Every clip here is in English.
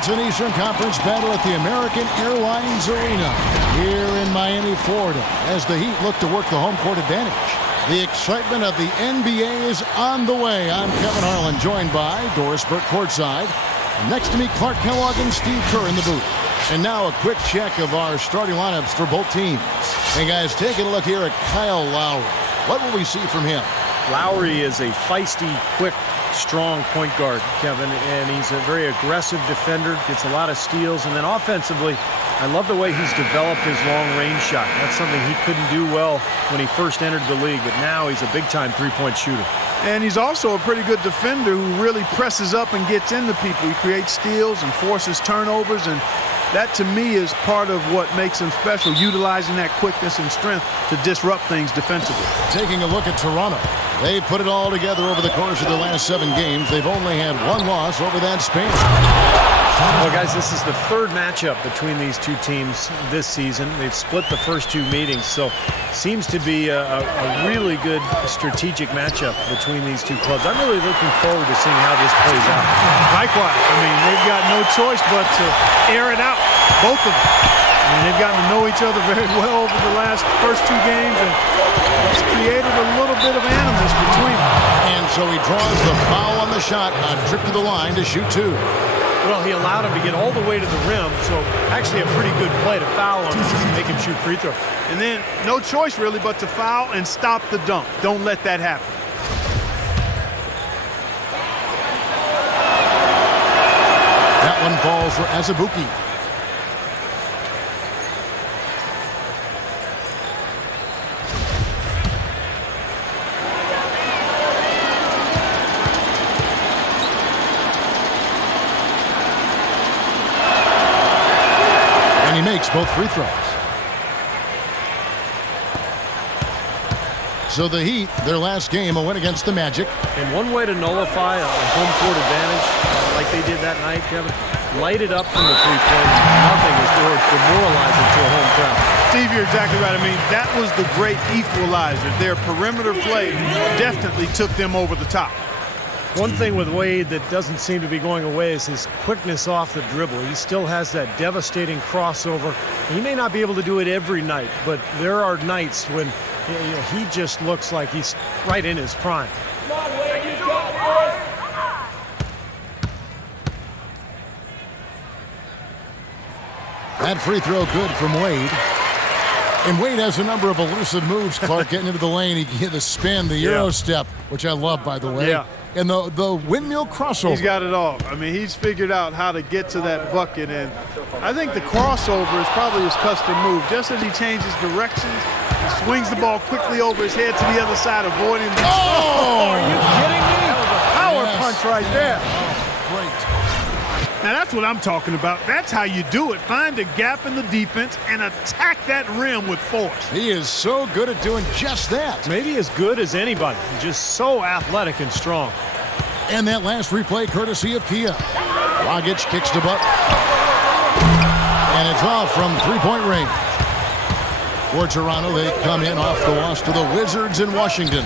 It's an Eastern Conference battle at the American Airlines Arena here in Miami, Florida, as the Heat look to work the home court advantage. The excitement of the NBA is on the way. I'm Kevin Harlan, joined by Doris Burke courtside. Next to me, Clark Kellogg and Steve Kerr in the booth. And now a quick check of our starting lineups for both teams. Hey guys, taking a look here at Kyle Lowry. What will we see from him? Lowry is a feisty, quick, strong point guard, Kevin, and he's a very aggressive defender, gets a lot of steals, and then offensively, I love the way he's developed his long-range shot. That's something he couldn't do well when he first entered the league, but now he's a big-time three-point shooter. And he's also a pretty good defender who really presses up and gets into people. He creates steals and forces turnovers, and that, to me, is part of what makes him special, utilizing that quickness and strength to disrupt things defensively. Taking a look at Toronto. They put it all together over the course of the last 7 games. They've only had 1 loss over that span. Well, guys, this is the third matchup between these two teams this season. They've split the first 2 meetings, so seems to be a really good strategic matchup between these two clubs. I'm really looking forward to seeing how this plays out. Likewise. I mean, they've got no choice but to air it out, both of them. I mean, they've gotten to know each other very well over the last first 2 games, and it's created a little bit of animus between them. And so he draws the foul on the shot, a trip to the line to shoot 2. Well, he allowed him to get all the way to the rim, so actually a pretty good play to foul him and make him shoot free throws. And then no choice really but to foul and stop the dunk. Don't let that happen. That one falls for Azubuike. He makes both free throws. So the Heat, their last game, a win against the Magic. And one way to nullify a home court advantage, like they did that night, Kevin, light it up from the three-point. Nothing is more demoralizing to a home crowd. Steve, you're exactly right. I mean, that was the great equalizer. Their perimeter play definitely took them over the top. One thing with Wade that doesn't seem to be going away is his quickness off the dribble. He still has that devastating crossover. He may not be able to do it every night, but there are nights when he just looks like he's right in his prime. That free throw good from Wade. And Wade has a number of elusive moves, Clark, getting into the lane. He can the spin, the Euro step, which I love, by the way. Yeah. And the windmill crossover. He's got it all. I mean, he's figured out how to get to that bucket, and I think the crossover is probably his custom move. Just as he changes directions, he swings the ball quickly over his head to the other side, avoiding the... Oh, are you kidding me? That was a power punch right there. Oh, great. Now, that's what I'm talking about. That's how you do it. Find a gap in the defense and attack that rim with force. He is so good at doing just that. Maybe as good as anybody. Just so athletic and strong. And that last replay courtesy of Kia. Dragic kicks the butt. And it's off from three-point range. For Toronto, they come in off the loss to the Wizards in Washington.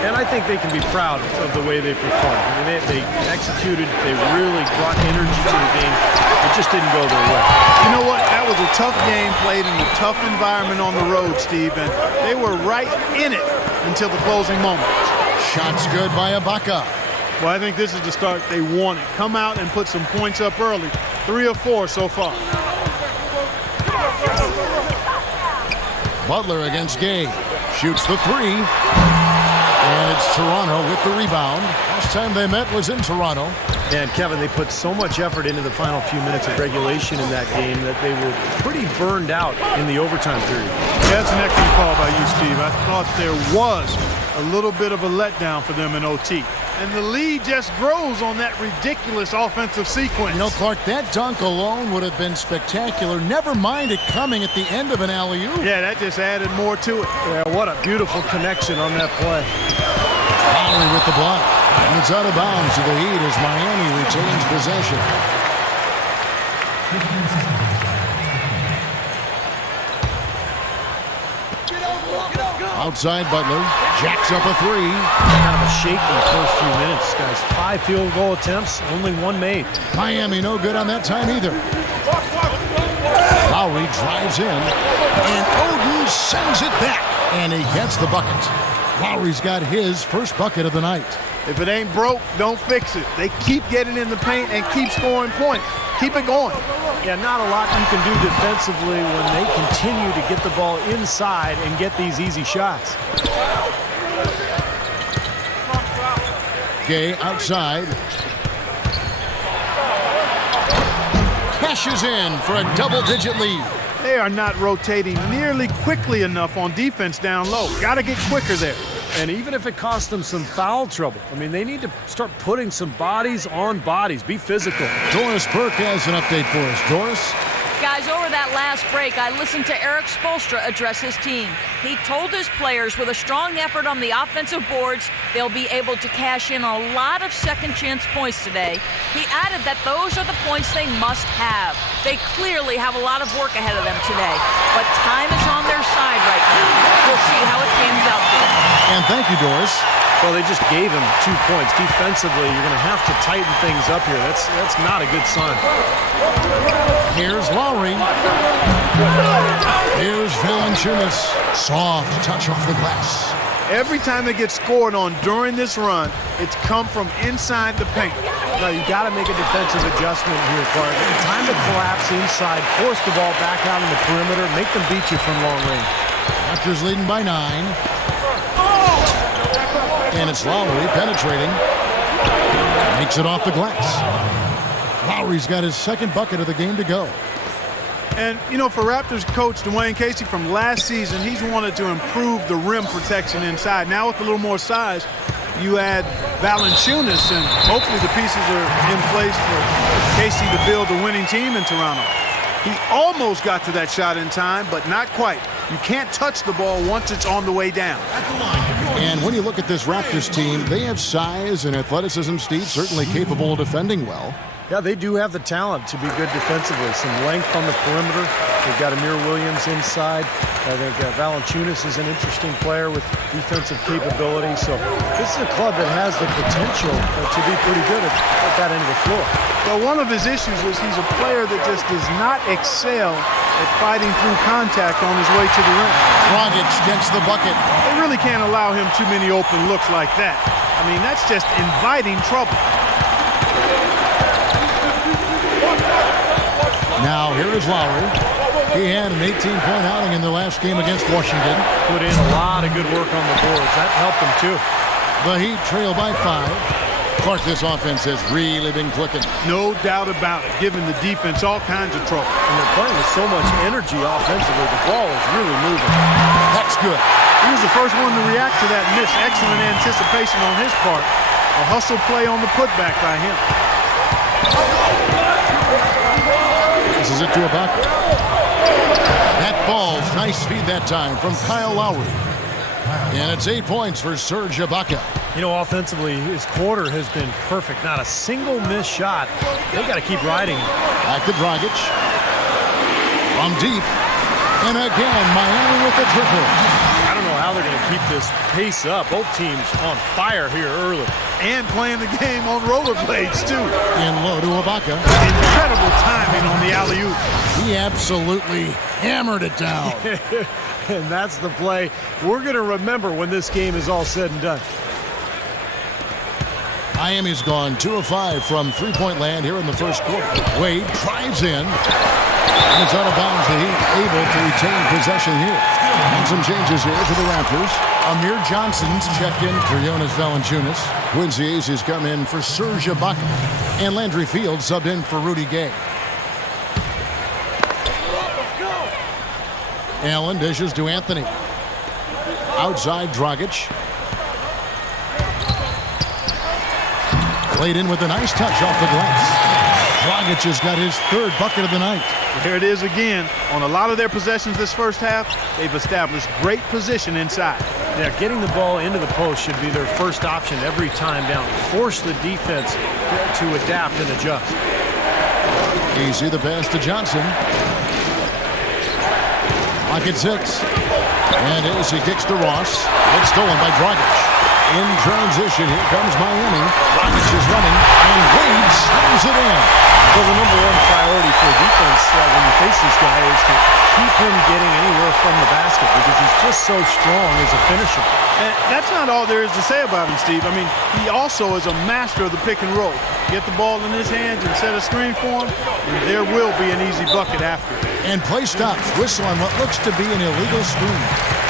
And I think they can be proud of the way they performed. I mean, they executed, they really brought energy to the game. It just didn't go their way. You know what? That was a tough game played in a tough environment on the road, Steve, and they were right in it until the closing moments. Shots good by Ibaka. Well, I think this is the start they wanted. Come out and put some points up early. 3 of 4 so far. Butler against Gay. Shoots the 3. And it's Toronto with the rebound. Last time they met was in Toronto. And, Kevin, they put so much effort into the final few minutes of regulation in that game that they were pretty burned out in the overtime period. Yeah, that's an excellent call by you, Steve. I thought there was a little bit of a letdown for them in OT. And the lead just grows on that ridiculous offensive sequence. You know, Clark, that dunk alone would have been spectacular. Never mind it coming at the end of an alley-oop. Yeah, that just added more to it. Yeah, what a beautiful connection on that play. Lowry with the block. And it's out of bounds to the Heat as Miami retains possession. Outside Butler. Jacks up a three. Kind of a shaky first few minutes, guys. 5 field goal attempts, only 1 made. Miami no good on that time either. Lowry drives in, and Oden sends it back, and he gets the bucket. Lowry's got his first bucket of the night. If it ain't broke, don't fix it. They keep getting in the paint and keep scoring points. Keep it going. Yeah, not a lot you can do defensively when they continue to get the ball inside and get these easy shots. Gay outside. Cashes in for a double-digit lead. They are not rotating nearly quickly enough on defense down low. Got to get quicker there. And even if it costs them some foul trouble, I mean, they need to start putting some bodies on bodies. Be physical. Doris Burke has an update for us. Doris? Guys, over that last break, I listened to Eric Spoelstra address his team. He told his players with a strong effort on the offensive boards, they'll be able to cash in a lot of second-chance points today. He added that those are the points they must have. They clearly have a lot of work ahead of them today, but time is on their side right now. We'll see how it pans out for them. And thank you, Doris. Well, they just gave him 2 points. Defensively, you're going to have to tighten things up here. That's not a good sign. Here's Lowry. Here's Valanciunas. Soft touch off the glass. Every time they get scored on during this run, it's come from inside the paint. Now, you got to make a defensive adjustment here, Clark. Time to collapse inside, force the ball back out in the perimeter, make them beat you from long range. Raptors leading by 9. And it's Lowry penetrating. Makes it off the glass. Lowry's got his second bucket of the game to go. And, you know, for Raptors coach Dwayne Casey from last season, he's wanted to improve the rim protection inside. Now with a little more size, you add Valanciunas, and hopefully the pieces are in place for Casey to build a winning team in Toronto. He almost got to that shot in time, but not quite. You can't touch the ball once it's on the way down. And when you look at this Raptors team, they have size and athleticism. Steve, certainly capable of defending well. Yeah, they do have the talent to be good defensively. Some length on the perimeter. They've got Amir Williams inside. I think Valanciunas is an interesting player with defensive capability. So this is a club that has the potential to be pretty good at that end of the floor. Well, one of his issues is he's a player that just does not excel at fighting through contact on his way to the rim. Dragic gets the bucket. They really can't allow him too many open looks like that. I mean, that's just inviting trouble. Now, here is Lowry. He had an 18-point outing in the last game against Washington. Put in a lot of good work on the boards. That helped them, too. The Heat trail by 5. Clark, this offense has really been clicking. No doubt about it, giving the defense all kinds of trouble. And they're playing with so much energy offensively. The ball is really moving. That's good. He was the first one to react to that miss. Excellent anticipation on his part. A hustle play on the putback by him. This is it to Ibaka. That falls. Nice feed that time from Kyle Lowry. And it's 8 points for Serge Ibaka. You know, offensively, his quarter has been perfect. Not a single missed shot. They've got to keep riding him. Back to Dragic. From deep. And again, Miami with the triple. I don't know how they're going to keep this pace up. Both teams on fire here early. And playing the game on rollerblades, too. In low to Ibaka. Incredible timing on the alley-oop. He absolutely hammered it down. And that's the play we're going to remember when this game is all said and done. Miami's gone 2 of 5 from three-point land here in the first quarter. Wade drives in. And it's out of bounds. The Heat able to retain possession here. And some changes here for the Raptors. Amir Johnson's checked in for Jonas Valanciunas. Quincy Hayes has come in for Serge Ibaka. And Landry Fields subbed in for Rudy Gay. Allen dishes to Anthony. Outside Dragic. Played in with a nice touch off the glass. Dragic has got his third bucket of the night. Here it is again. On a lot of their possessions this first half, they've established great position inside. Yeah, getting the ball into the post should be their first option every time down. Force the defense to adapt and adjust. Easy the pass to Johnson. Lock at 6. And as he kicks to Ross, it's stolen by Dragic. In transition, here comes Miami. Dragic is running, and Wade slams it in. Well, the number one priority for defense when you face this guy is to keep him getting anywhere from the basket because he's just so strong as a finisher. And that's not all there is to say about him, Steve. I mean, he also is a master of the pick and roll. Get the ball in his hands and set a screen for him, and there will be an easy bucket after it. And play stops. Whistle on what looks to be an illegal screen.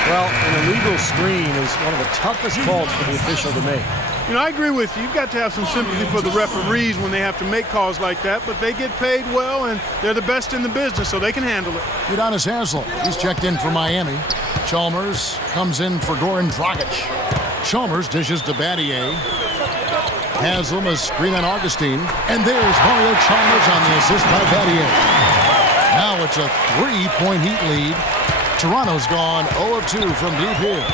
Well, an illegal screen is one of the toughest calls for the official to make. You know, I agree with you. You've got to have some sympathy for the referees when they have to make calls like that, but they get paid well, and they're the best in the business, so they can handle it. Udonis Haslem, he's checked in for Miami. Chalmers comes in for Goran Dragic. Chalmers dishes to Battier. Haslem a screen on Augustine, and there's Mario Chalmers on the assist by Battier. Now it's a 3-point Heat lead. Toronto's gone 0 of 2 from deep here.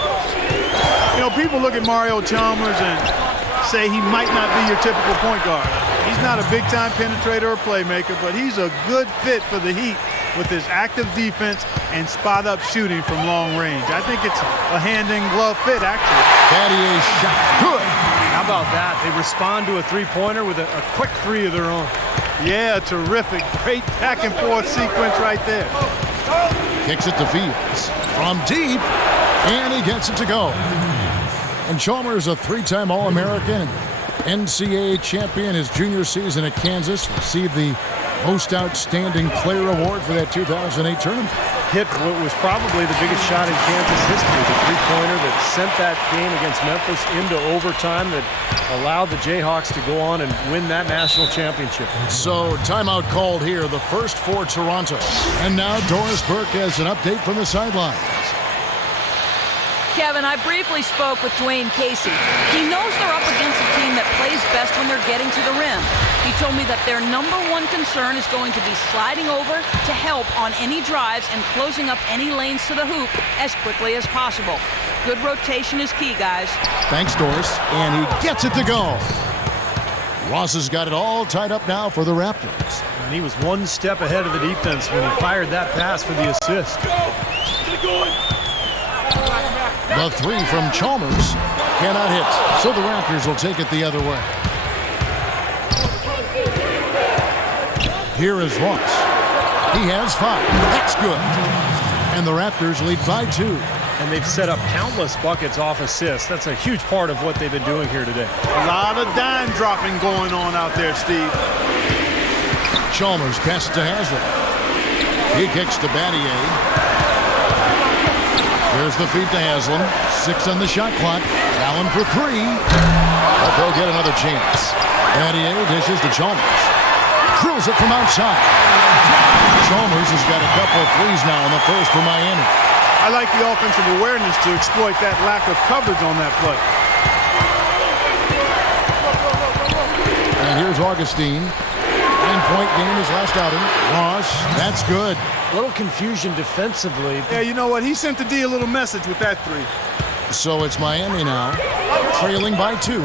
You know, people look at Mario Chalmers and say he might not be your typical point guard. He's not a big-time penetrator or playmaker, but he's a good fit for the Heat with his active defense and spot-up shooting from long range. I think it's a hand-in-glove fit, actually. Battier's shot good. How about that? They respond to a three-pointer with a quick three of their own. Yeah, terrific. Great back-and-forth sequence right there. Kicks it to Fields from deep, and he gets it to go. And Chalmers, a three-time All-American and NCAA champion his junior season at Kansas, received the Most Outstanding Player Award for that 2008 tournament. Hit what was probably the biggest shot in Kansas history, the three-pointer that sent that game against Memphis into overtime that allowed the Jayhawks to go on and win that national championship. So, timeout called here, the first for Toronto. And now Doris Burke has an update from the sidelines. Kevin, I briefly spoke with Dwayne Casey. He knows they're up against a team that plays best when they're getting to the rim. He told me that their number one concern is going to be sliding over to help on any drives and closing up any lanes to the hoop as quickly as possible. Good rotation is key, guys. Thanks, Doris. And he gets it to go. Ross has got it all tied up now for the Raptors. And he was one step ahead of the defense when he fired that pass for the assist. The three from Chalmers cannot hit, so the Raptors will take it the other way. Here is Ross. He has 5. That's good. And the Raptors lead by 2. And they've set up countless buckets off assists. That's a huge part of what they've been doing here today. A lot of dime dropping going on out there, Steve. Chalmers passes to Haslem. He kicks to Battier. There's the feed to Haslem. 6 on the shot clock. Allen for 3. But they'll get another chance. Battier dishes to Chalmers. Drills it from outside. Chalmers has got a couple of threes now in the first for Miami. I like the offensive awareness to exploit that lack of coverage on that play. And here's Augustine. 9-point game his last outing. Ross, that's good. A little confusion defensively. Yeah, you know what? He sent the D a little message with that three. So it's Miami now, trailing by 2.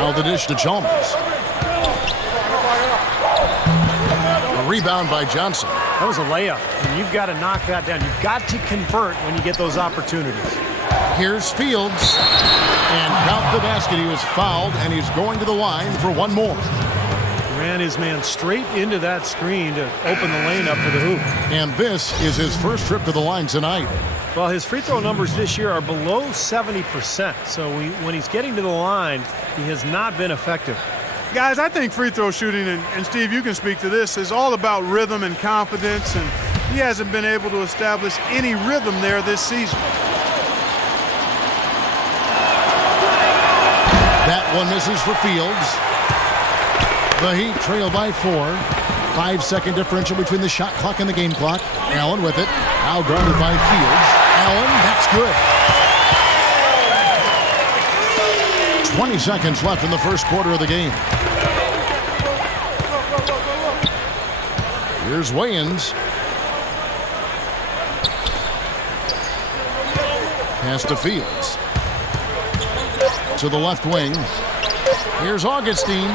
Now the dish to Chalmers. A rebound by Johnson. That was a layup, and you've got to knock that down. You've got to convert when you get those opportunities. Here's Fields. And count the basket. He was fouled, and he's going to the line for one more. Ran his man straight into that screen to open the lane up for the hoop. And this is his first trip to the line tonight. Well, his free throw numbers this year are below 70%. So when he's getting to the line, he has not been effective. Guys, I think free throw shooting, and Steve, you can speak to this, is all about rhythm and confidence, and he hasn't been able to establish any rhythm there this season. That one misses for Fields. The Heat trail by 4. 5-second differential between the shot clock and the game clock. Allen with it. Now guarded by Fields. Allen, that's good. 20 seconds left in the first quarter of the game. Here's Wayans. Pass to Fields. To the left wing. Here's Augustine.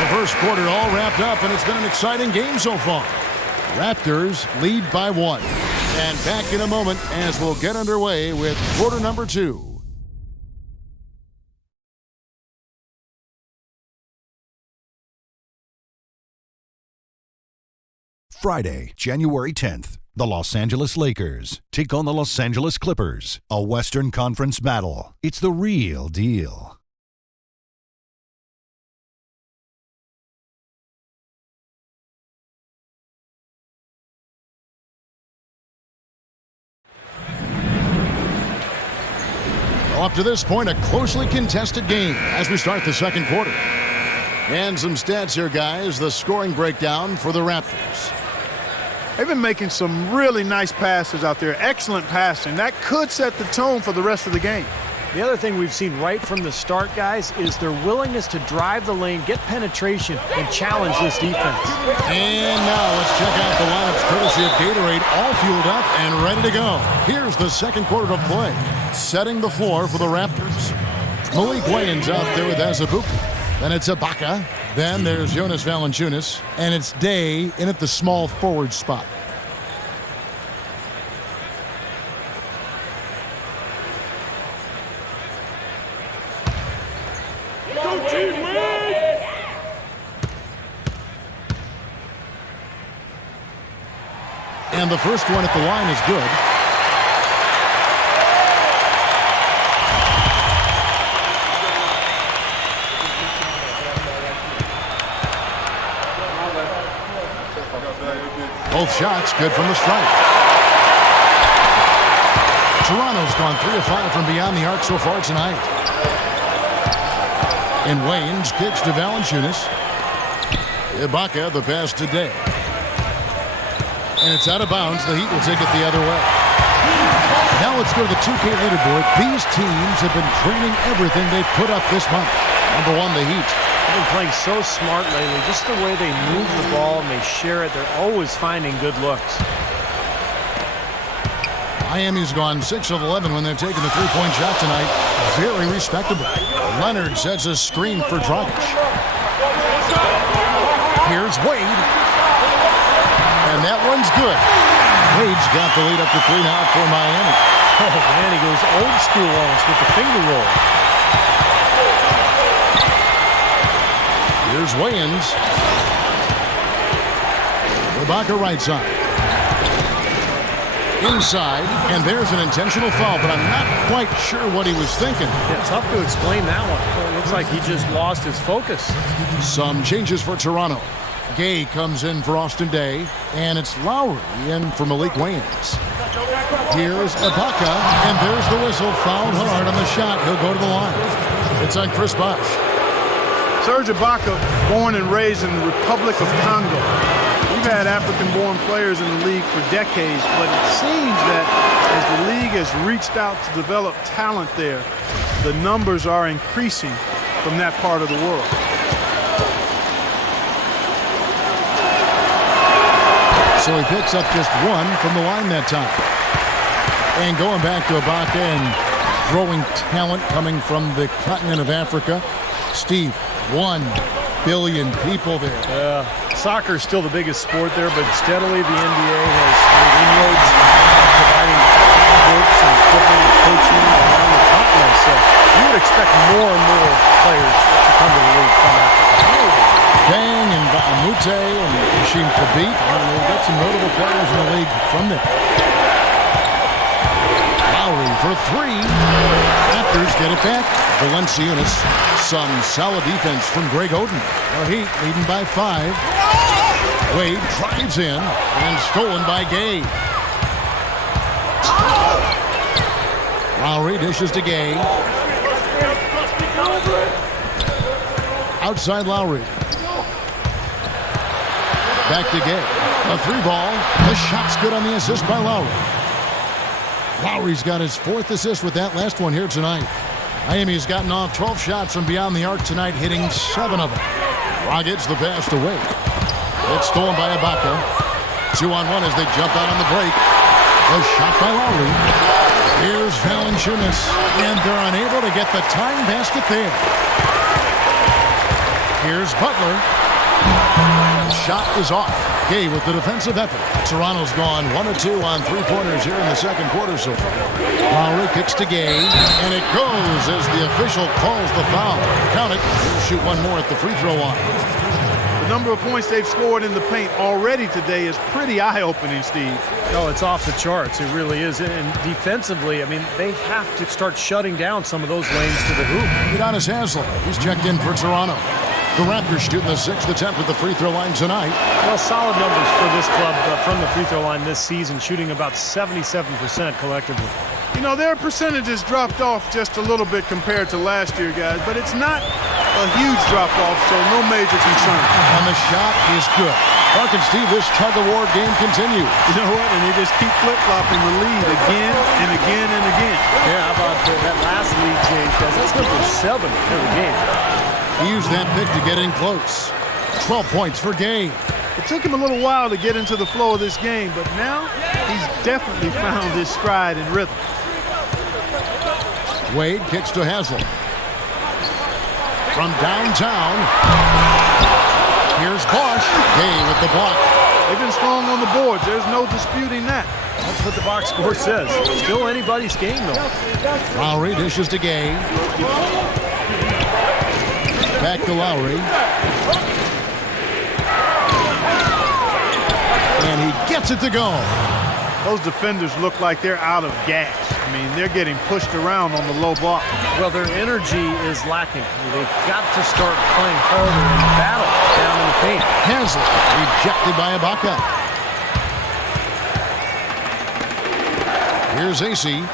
The first quarter all wrapped up, and it's been an exciting game so far. Raptors lead by 1. And back in a moment as we'll get underway with quarter number 2. Friday, January 10th, the Los Angeles Lakers take on the Los Angeles Clippers, a Western Conference battle. It's the real deal. Up to this point, a closely contested game as we start the second quarter. And some stats here, guys. The scoring breakdown for the Raptors. They've been making some really nice passes out there. Excellent passing. That could set the tone for the rest of the game. The other thing we've seen right from the start, guys, is their willingness to drive the lane, get penetration, and challenge this defense. And now let's check out the lineups courtesy of Gatorade, all fueled up and ready to go. Here's the second quarter of play, setting the floor for the Raptors. Malik Wayans out there with Azubuike. Then it's Ibaka. Then there's Jonas Valanciunas. And it's Day in at the small forward spot. And the first one at the line is good. Both shots good from the stripe. Toronto's gone 3 of 5 from beyond the arc so far tonight. And Waynes kicks to Valanciunas. Ibaka, the pass today. And it's out of bounds. The Heat will take it the other way. Now let's go to the 2K leaderboard. These teams have been training everything they put up this month. Number 1, the Heat. They've been playing so smart lately. Just the way they move the ball and they share it. They're always finding good looks. Miami's gone 6 of 11 when they've taken the three-point shot tonight. Very respectable. Leonard sets a screen for Dragic. Here's Wade. And that one's good. Wade's got the lead up to 3 now for Miami. Oh, man, he goes old school on us with the finger roll. Here's Wayans. Ibaka right side. Inside, and there's an intentional foul, but I'm not quite sure what he was thinking. Yeah, tough to explain that one. It looks like he just lost his focus. Some changes for Toronto. Gay comes in for Austin Day, and it's Lowry in for Malik Wayans. Here's Ibaka, and there's the whistle. Fouled hard on the shot. He'll go to the line. It's on Chris Bosh. Serge Ibaka, born and raised in the Republic of Congo. We've had African-born players in the league for decades, but it seems that as the league has reached out to develop talent there, the numbers are increasing from that part of the world. So he picks up just 1 from the line that time. And going back to Ibaka and growing talent coming from the continent of Africa. Steve, 1 billion people there. Soccer is still the biggest sport there, but steadily the NBA has made inroads providing works and equipment and coaching around the continent. So you would expect more and more players to come to the league from Africa. Bang and Baamute and Hashim Thabit. We've got some notable players in the league from there. Lowry for 3. Raptors get it back. Valanciunas. Some solid defense from Greg Oden. The Heat leading by 5. Wade drives in and stolen by Gay. Lowry dishes to Gay. Outside Lowry. Back to Gay. A 3-ball. The shot's good on the assist by Lowry. Lowry's got his 4th assist with that last one here tonight. Miami's gotten off 12 shots from beyond the arc tonight, hitting 7 of them. Rockets the pass to Wade. It's stolen by Ibaka. 2-on-1 as they jump out on the break. A shot by Lowry. Here's Valanciunas, and they're unable to get the tying basket there. Here's Butler. Shot is off. Gay with the defensive effort. Toronto's gone 1 of 2 on three-pointers here in the second quarter so far. Lowry kicks to Gay, and it goes as the official calls the foul. Count it. He'll shoot one more at the free throw line. The number of points they've scored in the paint already today is pretty eye-opening, Steve. Oh, it's off the charts. It really is. And defensively, I mean, they have to start shutting down some of those lanes to the hoop. Udonis Haslem. He's checked in for Toronto. The Raptors shooting the 6th attempt at the free throw line tonight. Well, solid numbers for this club from the free throw line this season, shooting about 77% collectively. You know, their percentages dropped off just a little bit compared to last year, guys, but it's not a huge drop-off, so no major concern. And the shot is good. Mark and Steve, this tug-of-war game continues. You know what? And they just keep flip-flopping the lead again and again and again. Yeah, how about that last lead change, guys? That's number 7 for the game. He used that pick to get in close. 12 points for Gay. It took him a little while to get into the flow of this game, but now he's definitely found his stride and rhythm. Wade kicks to Haslem. From downtown, here's Bosch. Gay with the block. They've been strong on the boards. There's no disputing that. That's what the box score says. Still anybody's game, though. Lowry dishes to Gay. Back to Lowry. And he gets it to go. Those defenders look like they're out of gas. I mean, they're getting pushed around on the low block. Well, their energy is lacking. They've got to start playing harder and battle down in the paint. Haslem rejected by Ibaka. Here's AC.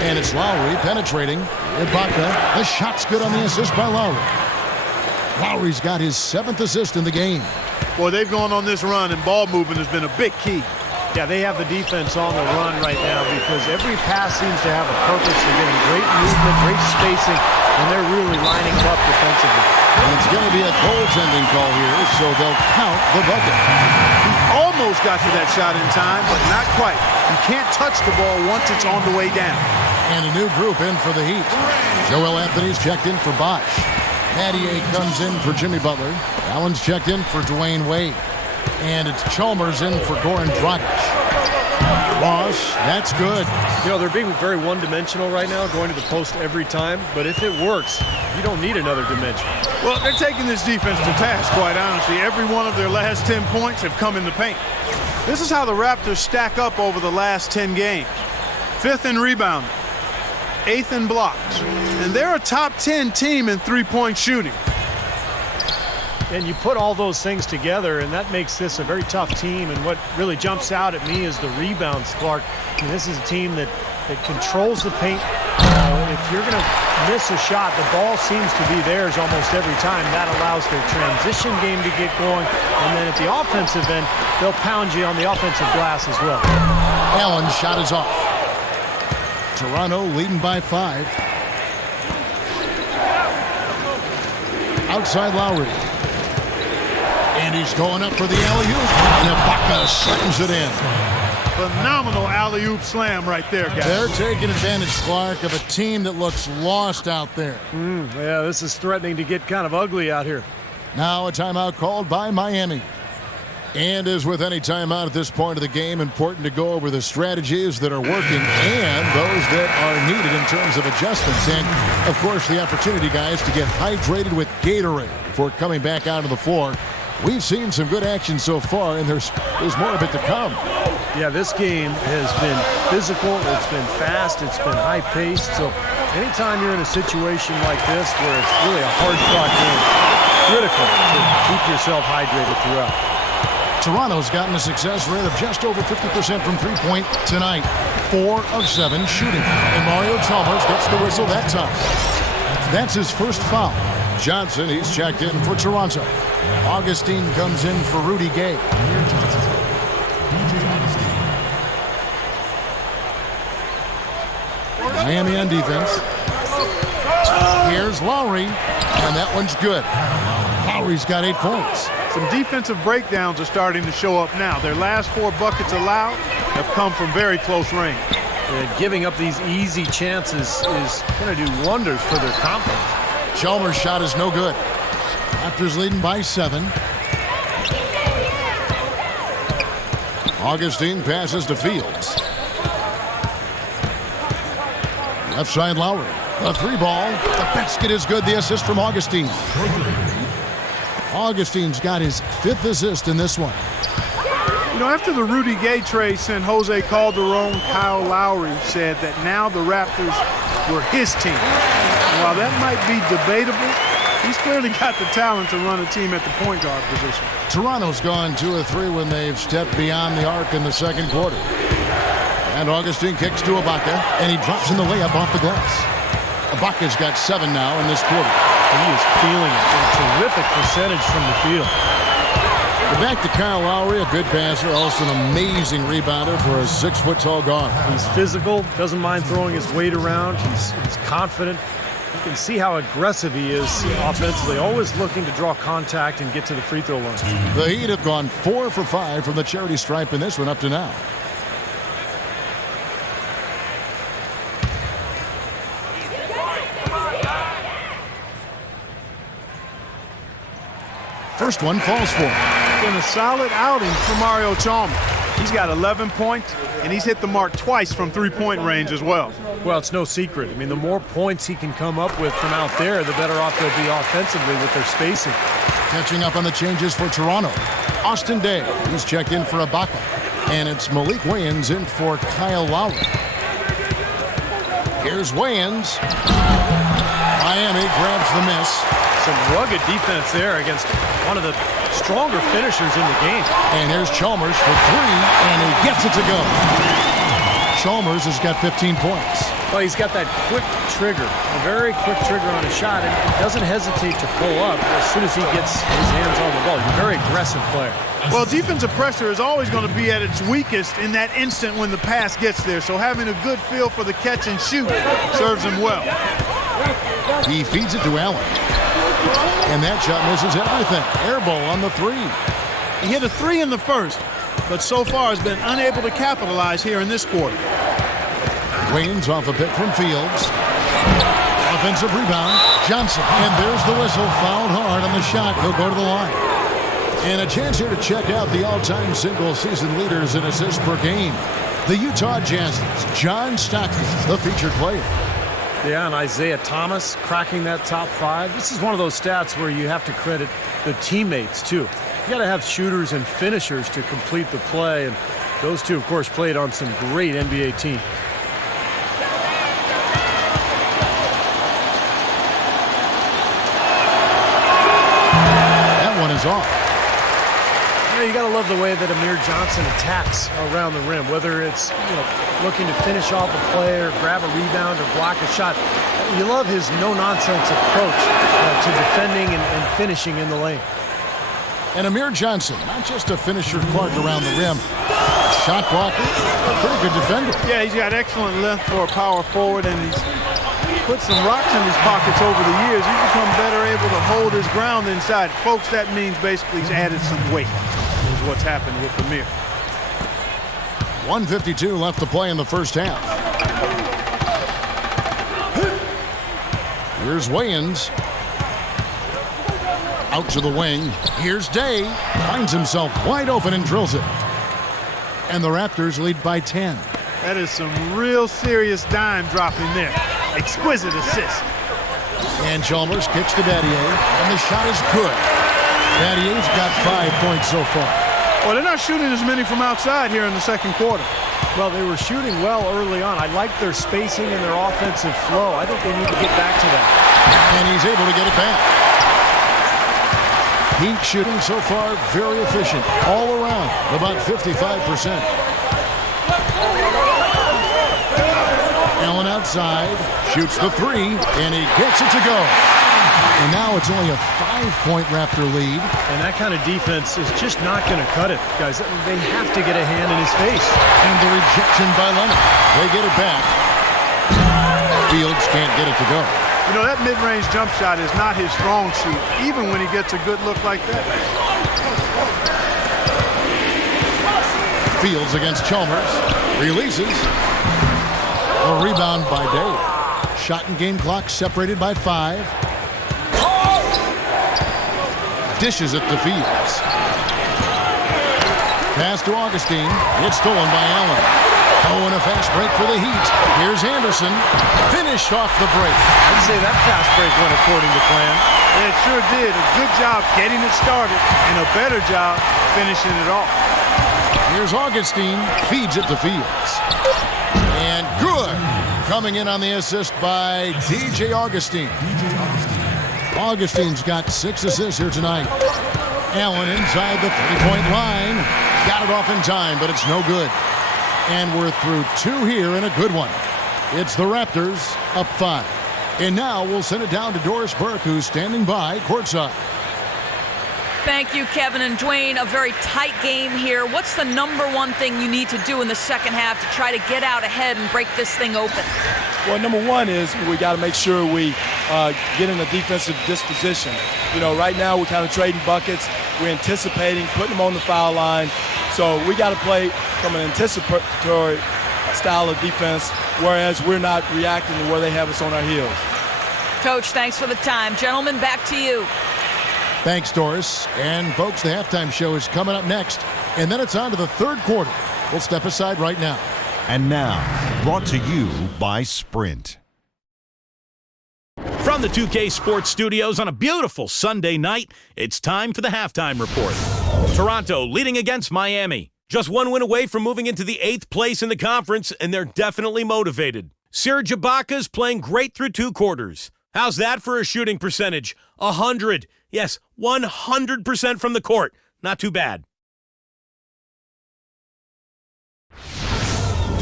And it's Lowry penetrating. Ibaka. The shot's good on the assist by Lowry. Lowry's got his 7th assist in the game. Boy, they've gone on this run, and ball movement has been a big key. Yeah, they have the defense on the run right now because every pass seems to have a purpose. They're getting great movement, great spacing, and they're really lining up defensively. And it's going to be a goaltending call here, so they'll count the bucket. He almost got to that shot in time, but not quite. You can't touch the ball once it's on the way down. And a new group in for the Heat. Joel Anthony's checked in for Bosch. Mattier comes in for Jimmy Butler. Allen's checked in for Dwayne Wade. And it's Chalmers in for Goran Dragic. Ross, that's good. You know, they're being very one-dimensional right now, going to the post every time. But if it works, you don't need another dimension. Well, they're taking this defense to task, quite honestly. Every one of their last 10 points have come in the paint. This is how the Raptors stack up over the last 10 games. 5th in rebounding, 8th in blocks. And they're a top 10 team in three-point shooting. And you put all those things together, and that makes this a very tough team. And what really jumps out at me is the rebounds, Clark. I mean, this is a team that controls the paint. If you're going to miss a shot, the ball seems to be theirs almost every time. That allows their transition game to get going. And then at the offensive end, they'll pound you on the offensive glass as well. Allen's shot is off. Toronto leading by 5. Outside Lowry. And he's going up for the alley-oop. And Ibaka slams it in. Phenomenal alley-oop slam right there, guys. They're taking advantage, Clark, of a team that looks lost out there. Yeah, this is threatening to get kind of ugly out here. Now a timeout called by Miami. And as with any timeout at this point of the game, important to go over the strategies that are working and those that are needed in terms of adjustments. And, of course, the opportunity, guys, to get hydrated with Gatorade before coming back out on the floor. We've seen some good action so far, and there's more of it to come. Yeah, this game has been physical, it's been fast, it's been high-paced. So anytime you're in a situation like this where it's really a hard-fought game, critical to keep yourself hydrated throughout. Toronto's gotten a success rate of just over 50% from three-point tonight. 4 of 7 shooting. And Mario Chalmers gets the whistle that time. That's his first foul. Johnson, he's checked in for Toronto. Augustine comes in for Rudy Gay. Miami on defense. Here's Lowry, and that one's good. Lowry's got 8 points. Some defensive breakdowns are starting to show up now. Their last 4 buckets allowed have come from very close range. Giving up these easy chances is going to do wonders for their confidence. Chalmers' shot is no good. Raptors leading by 7. Augustine passes to Fields. Left side Lowry. The 3-ball. The basket is good. The assist from Augustine. Augustine's got his 5th assist in this one. You know, after the Rudy Gay trade sent Jose Calderon, Kyle Lowry said that now the Raptors were his team. And while that might be debatable, he's clearly got the talent to run a team at the point guard position. Toronto's gone 2 of 3 when they've stepped beyond the arc in the second quarter. And Augustine kicks to Ibaka, and he drops in the layup off the glass. Ibaka's got 7 now in this quarter. He is feeling it. A terrific percentage from the field. Back to Kyle Lowry, a good passer, also an amazing rebounder for a 6-foot-tall guard. He's physical, doesn't mind throwing his weight around. He's confident. You can see how aggressive he is offensively, always looking to draw contact and get to the free throw line. The Heat have gone 4 for 5 from the charity stripe in this one up to now. First one falls for him. Been a solid outing for Mario Chalmers. He's got 11 points, and he's hit the mark twice from 3-point range as well. Well, it's no secret. I mean, the more points he can come up with from out there, the better off they'll be offensively with their spacing. Catching up on the changes for Toronto. Austin Day, who's checked in for Ibaka. And it's Malik Wayans in for Kyle Lowry. Here's Wayans. Miami grabs the miss. Some rugged defense there against one of the stronger finishers in the game. And here's Chalmers for 3, and he gets it to go. Chalmers has got 15 points. Well, he's got that quick trigger, a very quick trigger on a shot, and doesn't hesitate to pull up as soon as he gets his hands on the ball. He's a very aggressive player. Well, defensive pressure is always going to be at its weakest in that instant when the pass gets there, so having a good feel for the catch and shoot serves him well. He feeds it to Allen. And that shot misses everything. Air ball on the 3. He hit a 3 in the first, but so far has been unable to capitalize here in this quarter. Waynes off a pick from Fields. Offensive rebound. Johnson. And there's the whistle. Fouled hard on the shot. He'll go to the line. And a chance here to check out the all-time single-season leaders in assists per game. The Utah Jazz's John Stockton, the featured player. Yeah, and Isaiah Thomas cracking that top 5. This is one of those stats where you have to credit the teammates, too. You got to have shooters and finishers to complete the play, and those two, of course, played on some great NBA teams. That one is off. You got to love the way that Amir Johnson attacks around the rim, whether it's looking to finish off a play or grab a rebound or block a shot. You love his no-nonsense approach to defending and finishing in the lane. And Amir Johnson, not just a finisher Clark around the rim, shot blocker, a pretty good defender. Yeah, he's got excellent length for a power forward, and he's put some rocks in his pockets over the years. He's become better able to hold his ground inside. Folks, that means basically he's added some weight. Is what's happened with Amir. 1:52 left to play in the first half. Here's Wayans. Out to the wing. Here's Day. Finds himself wide open and drills it. And the Raptors lead by 10. That is some real serious dime dropping there. Exquisite assist. And Chalmers kicks to Battier, and the shot is good. Battier's got 5 points so far. Well, they're not shooting as many from outside here in the second quarter. Well, they were shooting well early on. I like their spacing and their offensive flow. I think they need to get back to that. And he's able to get it back. Heat shooting so far very efficient all around, about 55%. Allen outside, shoots the 3, and he gets it to go. And now it's only a 5-point Raptor lead. And that kind of defense is just not going to cut it, guys. They have to get a hand in his face. And the rejection by Leonard. They get it back. Fields can't get it to go. You know, that mid-range jump shot is not his strong suit, even when he gets a good look like that. Fields against Chalmers. Releases. A rebound by Day. Shot and game clock separated by 5. dishes it to Fields. Pass to Augustine. It's stolen by Allen. Oh, and a fast break for the Heat. Here's Anderson. Finished off the break. I'd say that fast break went according to plan. It sure did. A good job getting it started and a better job finishing it off. Here's Augustine. Feeds it to Fields. And good. Coming in on the assist by DJ Augustine. Augustine's got 6 assists here tonight. Allen inside the three-point line. Got it off in time, but it's no good. And we're through 2 here and a good one. It's the Raptors up 5. And now we'll send it down to Doris Burke, who's standing by courtside. Thank you, Kevin and Dwayne. A very tight game here. What's the #1 thing you need to do in the second half to try to get out ahead and break this thing open? Well, #1 is we got to make sure we get in a defensive disposition. You know, right now we're kind of trading buckets. We're anticipating, putting them on the foul line. So we got to play from an anticipatory style of defense, whereas we're not reacting to where they have us on our heels. Coach, thanks for the time. Gentlemen, back to you. Thanks, Doris. And, folks, the halftime show is coming up next. And then it's on to the third quarter. We'll step aside right now. And now, brought to you by Sprint. From the 2K Sports Studios on a beautiful Sunday night, it's time for the halftime report. Toronto leading against Miami. Just 1 win away from moving into the 8th place in the conference, and they're definitely motivated. Serge Ibaka's playing great through 2 quarters. How's that for a shooting percentage? 100. Yes, 100% from the court. Not too bad.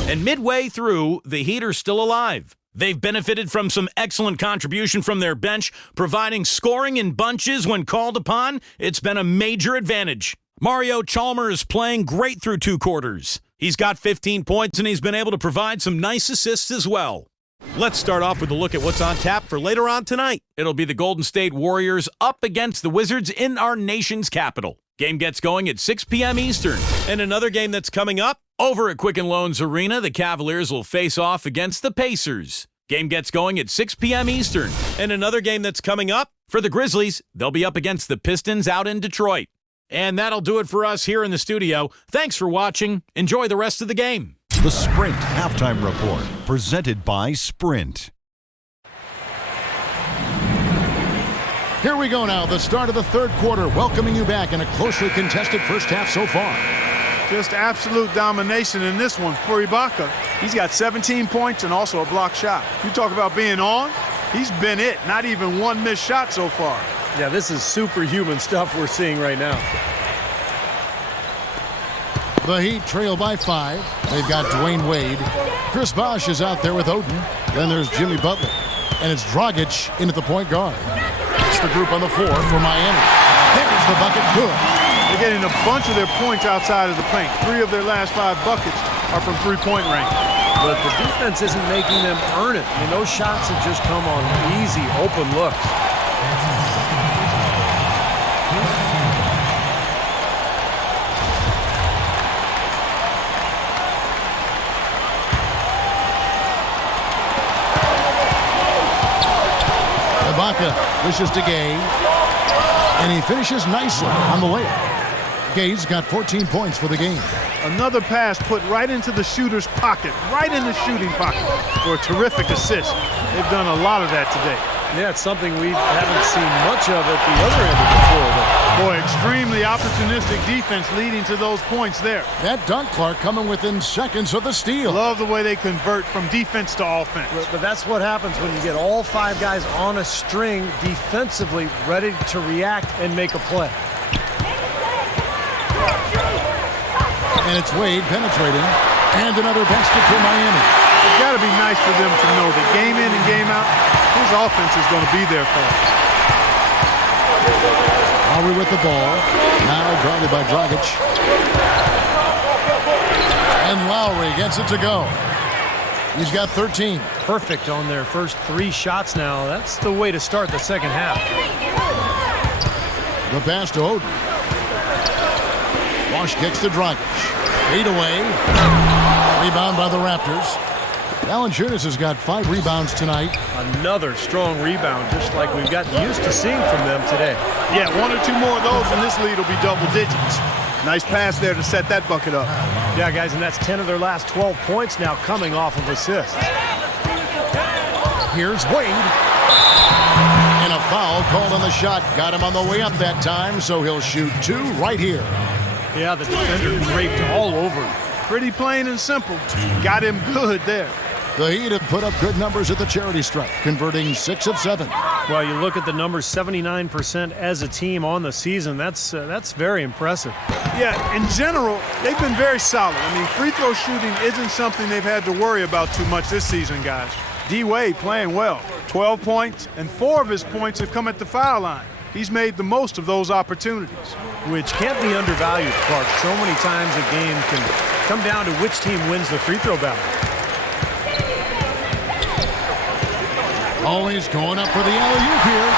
And midway through, the Heat are still alive. They've benefited from some excellent contribution from their bench, providing scoring in bunches when called upon. It's been a major advantage. Mario Chalmers playing great through 2 quarters. He's got 15 points, and he's been able to provide some nice assists as well. Let's start off with a look at what's on tap for later on tonight. It'll be the Golden State Warriors up against the Wizards in our nation's capital. Game gets going at 6 p.m. Eastern. And another game that's coming up, over at Quicken Loans Arena, the Cavaliers will face off against the Pacers. Game gets going at 6 p.m. Eastern. And another game that's coming up, for the Grizzlies, they'll be up against the Pistons out in Detroit. And that'll do it for us here in the studio. Thanks for watching. Enjoy the rest of the game. The Sprint Halftime Report, presented by Sprint. Here we go now, the start of the third quarter, welcoming you back in a closely contested first half so far. Just absolute domination in this one for Ibaka. He's got 17 points and also a block shot. You talk about being on, he's been it. Not even 1 missed shot so far. Yeah, this is superhuman stuff we're seeing right now. The Heat trail by 5. They've got Dwayne Wade. Chris Bosh is out there with Oden. Then there's Jimmy Butler. And it's Dragic into the point guard. It's the group on the floor for Miami. There's the bucket. Good. They're getting a bunch of their points outside of the paint. 3 of their last 5 buckets are from three-point range. But the defense isn't making them earn it. I mean, those shots have just come on easy, open looks. Ibaka wishes to Gay, and he finishes nicely on the layup. Gay's got 14 points for the game. Another pass put right into the shooter's pocket, right in the shooting pocket for a terrific assist. They've done a lot of that today. Yeah, it's something we haven't seen much of at the other end of the floor, though. Boy, extremely opportunistic defense leading to those points there. That dunk, Clark, coming within seconds of the steal. Love the way they convert from defense to offense. But that's what happens when you get all 5 guys on a string defensively ready to react and make a play. And it's Wade penetrating. And another basket for Miami. It's got to be nice for them to know that game in and game out, his offense is going to be there for him. Lowry with the ball. Now guarded by Dragic. And Lowry gets it to go. He's got 13. Perfect on their first 3 shots now. That's the way to start the second half. The pass to Oden. Bosh kicks to Dragic. 8 away. Rebound by the Raptors. Valanciunas has got 5 rebounds tonight. Another strong rebound, just like we've gotten used to seeing from them today. Yeah, 1 or 2 more of those, and this lead will be double digits. Nice pass there to set that bucket up. Yeah, guys, and that's 10 of their last 12 points now coming off of assists. Here's Wade. And a foul called on the shot. Got him on the way up that time, so he'll shoot 2 right here. Yeah, the defender draped all over him. Pretty plain and simple. Got him good there. The Heat have put up good numbers at the charity stripe, converting 6 of 7. Well, you look at the numbers, 79% as a team on the season. That's very impressive. Yeah, in general, they've been very solid. I mean, free throw shooting isn't something they've had to worry about too much this season, guys. D-Wade playing well. 12 points, and 4 of his points have come at the foul line. He's made the most of those opportunities. Which can't be undervalued, Clark. So many times a game can come down to which team wins the free throw battle. Always going up for the alley-oop here.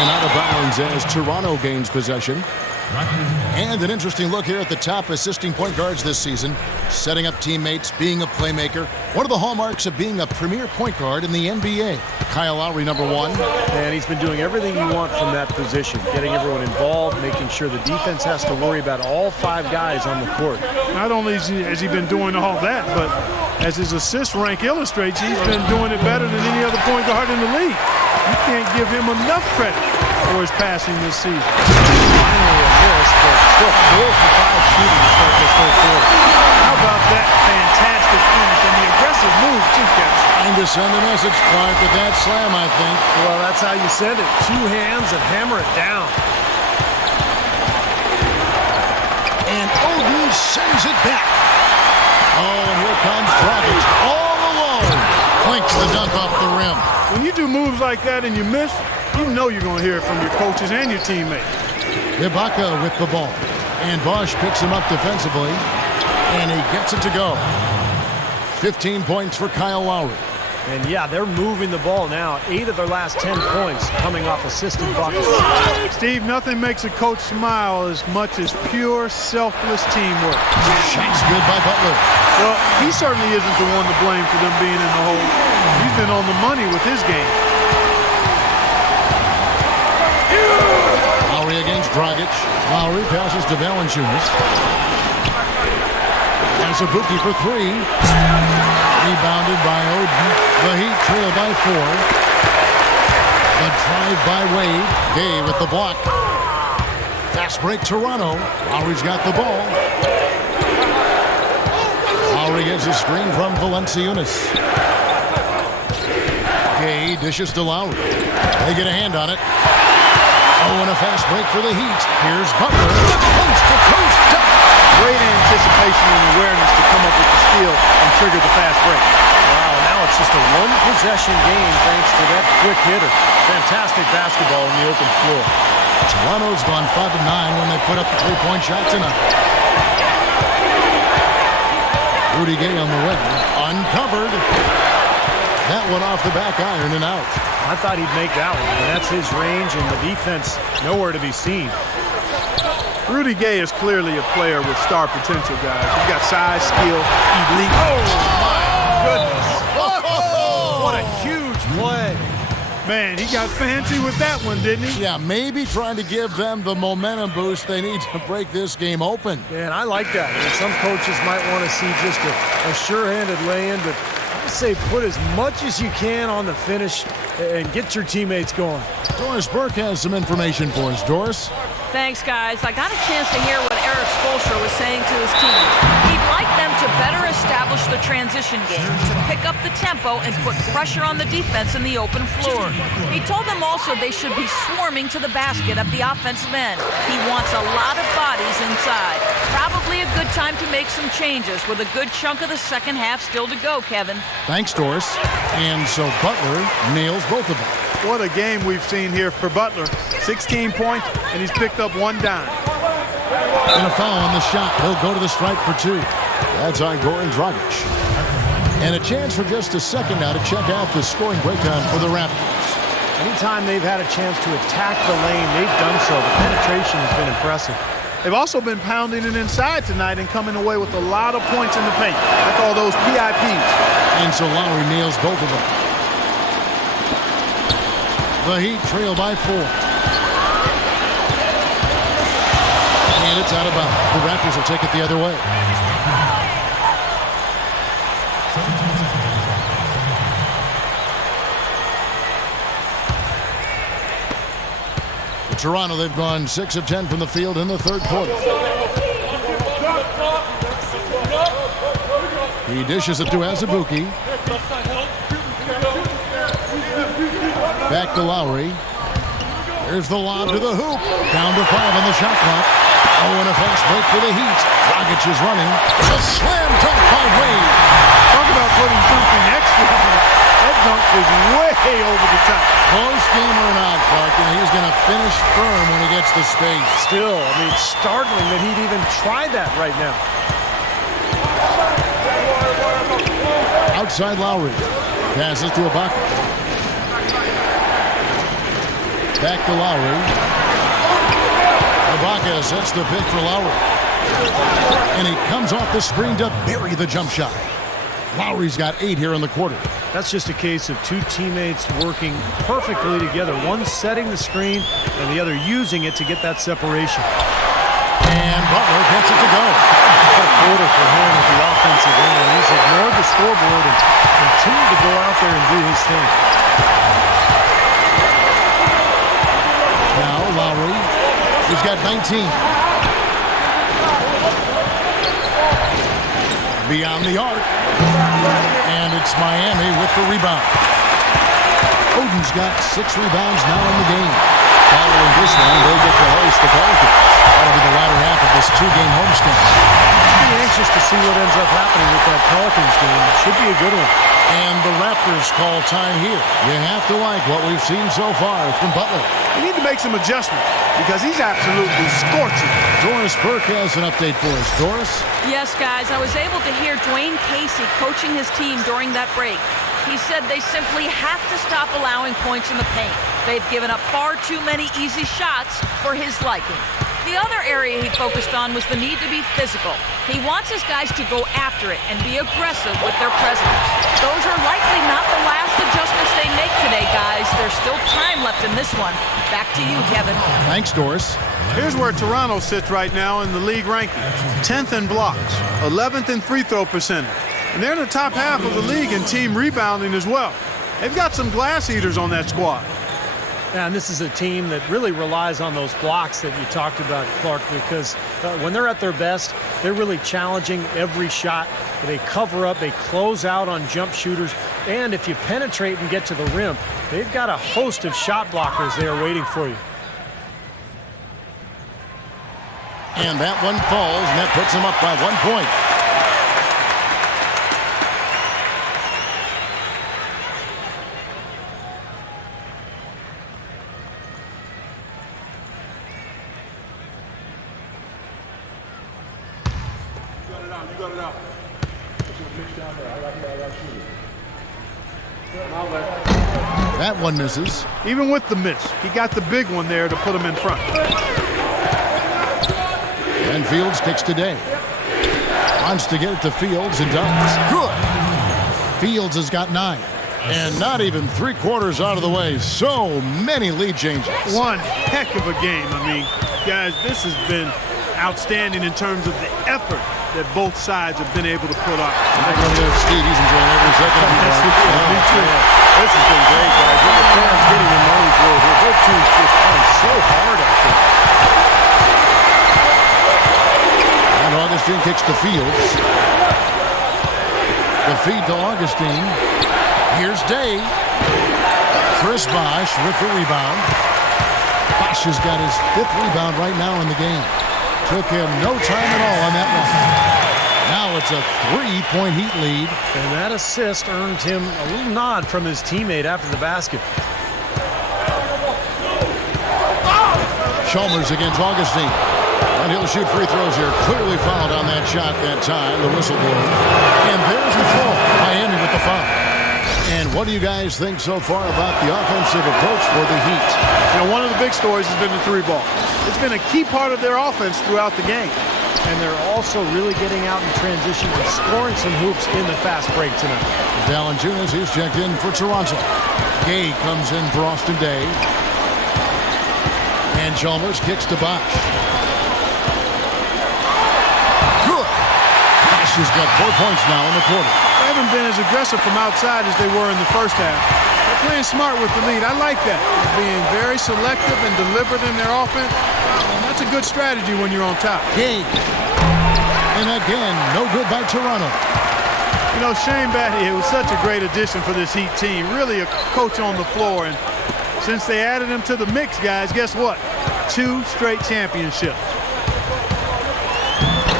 And out of bounds as Toronto gains possession. And an interesting look here at the top assisting point guards this season. Setting up teammates, being a playmaker. One of the hallmarks of being a premier point guard in the NBA. Kyle Lowry, number 1. And he's been doing everything you want from that position. Getting everyone involved, making sure the defense has to worry about all 5 guys on the court. Not only has he been doing all that, but as his assist rank illustrates, he's been doing it better than any other point guard in the league. You can't give him enough credit for his passing this season. Finally a miss, but still 4 for 5 shooting to start this third quarter. How about that fantastic finish and the aggressive move, too, Kevin? Trying to send a message, Clark, with that slam, I think. Well, that's how you send it. 2 hands and hammer it down. And Odin sends it back. Oh, and here comes Dragic all alone. Clinks the dunk off the rim. When you do moves like that and you miss, you know you're going to hear it from your coaches and your teammates. Ibaka with the ball. And Bosch picks him up defensively. And he gets it to go. 15 points for Kyle Lowry. And yeah, they're moving the ball now. 8 of their last 10 points coming off assisted buckets. Steve, nothing makes a coach smile as much as pure, selfless teamwork. Shots good by Butler. Well, he certainly isn't the one to blame for them being in the hole. He's been on the money with his game. Lowry against Dragic. Lowry passes to Valanciunas. And Sabuki for 3. Rebounded by Odin. The Heat trail by 4. The drive by Wade. Gay with the block. Fast break Toronto. Lowry's got the ball. Lowry gets a screen from Valanciunas. Gay dishes to Lowry. They get a hand on it. Oh, and a fast break for the Heat. Here's Butler. Coast to coast dunk. Great anticipation and awareness to come up with the steal and trigger the fast break. Wow, now it's just a 1-possession game thanks to that quick hitter. Fantastic basketball in the open floor. Toronto's gone 5 of 9 when they put up the 3-point shot tonight. Rudy Gay on the way. Uncovered. That one off the back iron and out. I thought he'd make that one. And that's his range and the defense nowhere to be seen. Rudy Gay is clearly a player with star potential, guys. He's got size, skill, elite. Oh, my goodness. What a huge play. Man, he got fancy with that one, didn't he? Yeah, maybe trying to give them the momentum boost they need to break this game open. Man, I like that. And some coaches might want to see just a sure-handed lay-in, but I say put as much as you can on the finish and get your teammates going. Doris Burke has some information for us. Doris? Thanks, guys. I got a chance to hear what Eric Spoelstra was saying to his team. He'd like them to better establish the transition game, to pick up the tempo and put pressure on the defense in the open floor. He told them also they should be swarming to the basket at the offensive end. He wants a lot of bodies inside. Probably a good time to make some changes with a good chunk of the second half still to go, Kevin. Thanks, Doris. And so Butler nails both of them. What a game we've seen here for Butler. 16 points, and he's picked up 1 dime. And a foul on the shot. He'll go to the stripe for 2. That's on Goran Dragic. And a chance for just a second now to check out the scoring breakdown for the Raptors. Anytime they've had a chance to attack the lane, they've done so. The penetration has been impressive. They've also been pounding it inside tonight and coming away with a lot of points in the paint. I call those PIPs. And so Lowry nails both of them. The Heat trail by 4. And it's out of bounds. The Raptors will take it the other way. For Toronto, they've gone 6 of 10 from the field in the third quarter. He dishes it to Azubuike. Back to Lowry. Here's the lob to the hoop. Down to 5 on the shot clock. Oh, and a fast break for the Heat. Dragic is running. It's a slam dunk by Wade. Talk about putting something extra on it. That dunk is way over the top. Close game or not, Clark, and he's going to finish firm when he gets the space. Still, I mean, startling that he'd even try that right now. Outside Lowry. Passes to Ibaka. Back to Lowry. Ibaka sets the pick for Lowry. And he comes off the screen to bury the jump shot. Lowry's got 8 here in the quarter. That's just a case of two teammates working perfectly together. One setting the screen and the other using it to get that separation. And Butler gets it to go. What a quarter for him with the offensive end. He's ignored the scoreboard and continued to go out there and do his thing. Now Lowry, he's got 19. Beyond the arc. And it's Miami with the rebound. Oden's got 6 rebounds now in the game. Following this one, they'll get to host the Pelicans. That'll be the latter half of this 2-game homestand. I'll be anxious to see what ends up happening with that Pelicans game. Should be a good one. And the Raptors call time here. You have to like what we've seen so far from Butler. You need to make some adjustments because he's absolutely scorching. Doris Burke has an update for us. Doris? Yes, guys, I was able to hear Dwayne Casey coaching his team during that break. He said they simply have to stop allowing points in the paint. They've given up far too many easy shots for his liking. The other area he focused on was the need to be physical. He wants his guys to go after it and be aggressive with their presence. Those are likely not the last adjustments they make today, guys. There's still time left in this one. Back to you, Kevin. Thanks, Doris. Here's where Toronto sits right now in the league rankings. 10th in blocks, 11th in free throw percentage. And they're in the top half of the league in team rebounding as well. They've got some glass eaters on that squad. Yeah, and this is a team that really relies on those blocks that you talked about, Clark, because when they're at their best, they're really challenging every shot. They cover up, they close out on jump shooters, and if you penetrate and get to the rim, they've got a host of shot blockers there waiting for you. And that one falls, and that puts them up by 1 point. That one misses. Even with the miss, he got the big one there to put him in front. And Fields kicks today. Wants to get it to Fields and does. Good. Fields has got 9. And not even 3/4 out of the way. So many lead changes. One heck of a game. I mean, guys, this has been outstanding in terms of the effort that both sides have been able to put up. Steve, he's enjoying every second. Me too. This has been great, guys. The fans getting their money's worth here. Both teams just playing so hard out there. And Augustine kicks to Fields. The feed to Augustine. Here's Day. Chris Bosh with the rebound. Bosh has got his 5th rebound right now in the game. Took him no time at all on that one. Now it's a 3-point Heat lead. And that assist earned him a little nod from his teammate after the basket. Chalmers against Augustine. And he'll shoot free throws here. Clearly fouled on that shot that time. The whistle blows. And there's the call. Miami with the foul. And what do you guys think so far about the offensive approach for the Heat? You know, one of the big stories has been the three ball. It's been a key part of their offense throughout the game. And they're also really getting out in transition and scoring some hoops in the fast break tonight. Valanciunas, he's checked in for Toronto. Gay comes in for Austin Day. And Chalmers kicks to Bosch. Good. Bosch has got 4 points now in the quarter. They haven't been as aggressive from outside as they were in the first half. They're playing smart with the lead. I like that. They're being very selective and deliberate in their offense. And that's a good strategy when you're on top. Gay. And again, no good by Toronto. You know, Shane Battier was such a great addition for this Heat team. Really a coach on the floor. And since they added him to the mix, guys, guess what? 2 straight championships.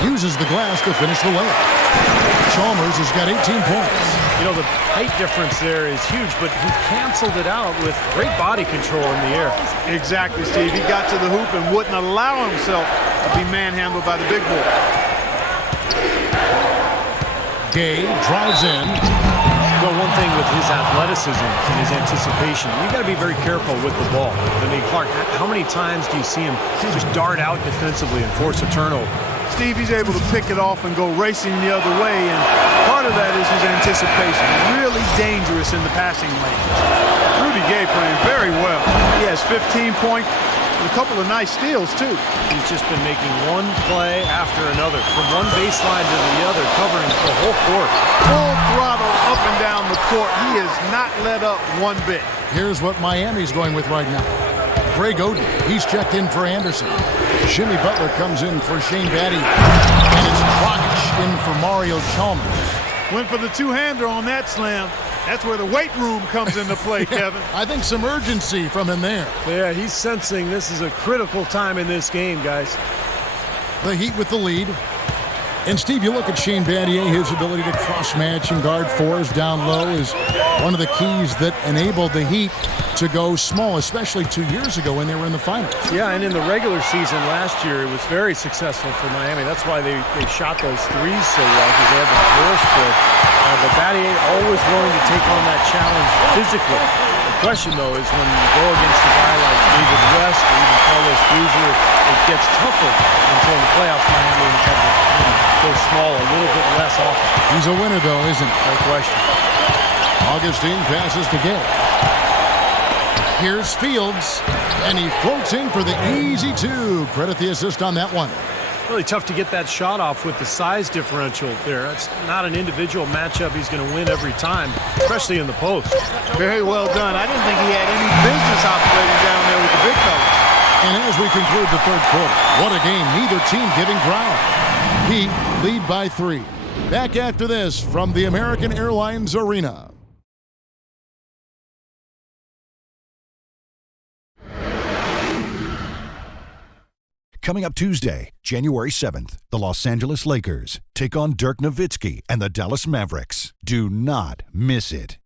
Uses the glass to finish the layup. Chalmers has got 18 points. You know, the height difference there is huge, but he canceled it out with great body control in the air. Exactly, Steve. He got to the hoop and wouldn't allow himself to be manhandled by the big boy. Gay drives in. Well, one thing with his athleticism and his anticipation, you got to be very careful with the ball. I mean, Clark, how many times do you see him just dart out defensively and force a turnover? Steve, he's able to pick it off and go racing the other way, and part of that is his anticipation. Really dangerous in the passing lane. Rudy Gay playing very well. He has 15 points and a couple of nice steals, too. He's just been making one play after another, from one baseline to the other, covering the whole court. Full throttle up and down the court. He has not let up one bit. Here's what Miami's going with right now. Greg Oden, he's checked in for Anderson. Jimmy Butler comes in for Shane Battier. And it's Dragic in for Mario Chalmers. Went for the two-hander on that slam. That's where the weight room comes into play, Kevin. I think some urgency from him there. Yeah, he's sensing this is a critical time in this game, guys. The Heat with the lead. And, Steve, you look at Shane Battier, his ability to cross-match and guard fours down low is one of the keys that enabled the Heat to go small, especially 2 years ago when they were in the finals. Yeah, and in the regular season last year, it was very successful for Miami. That's why they shot those threes so well, because they had the floor spread. But Battier always willing to take on that challenge physically. The question, though, is when you go against a guy like David West or even Carlos Boozer, it gets tougher until the playoffs. Miami has had to go small a little bit less often. He's a winner, though, isn't he? No question. Augustine passes to Gay. Here's Fields, and he floats in for the easy 2. Credit the assist on that one. Really tough to get that shot off with the size differential there. That's not an individual matchup he's going to win every time, especially in the post. Very well done. I didn't think he had any business operating down there with the big fellas. And as we conclude the third quarter, what a game. Neither team giving ground. Heat lead by 3. Back after this from the American Airlines Arena. Coming up Tuesday, January 7th, the Los Angeles Lakers take on Dirk Nowitzki and the Dallas Mavericks. Do not miss it.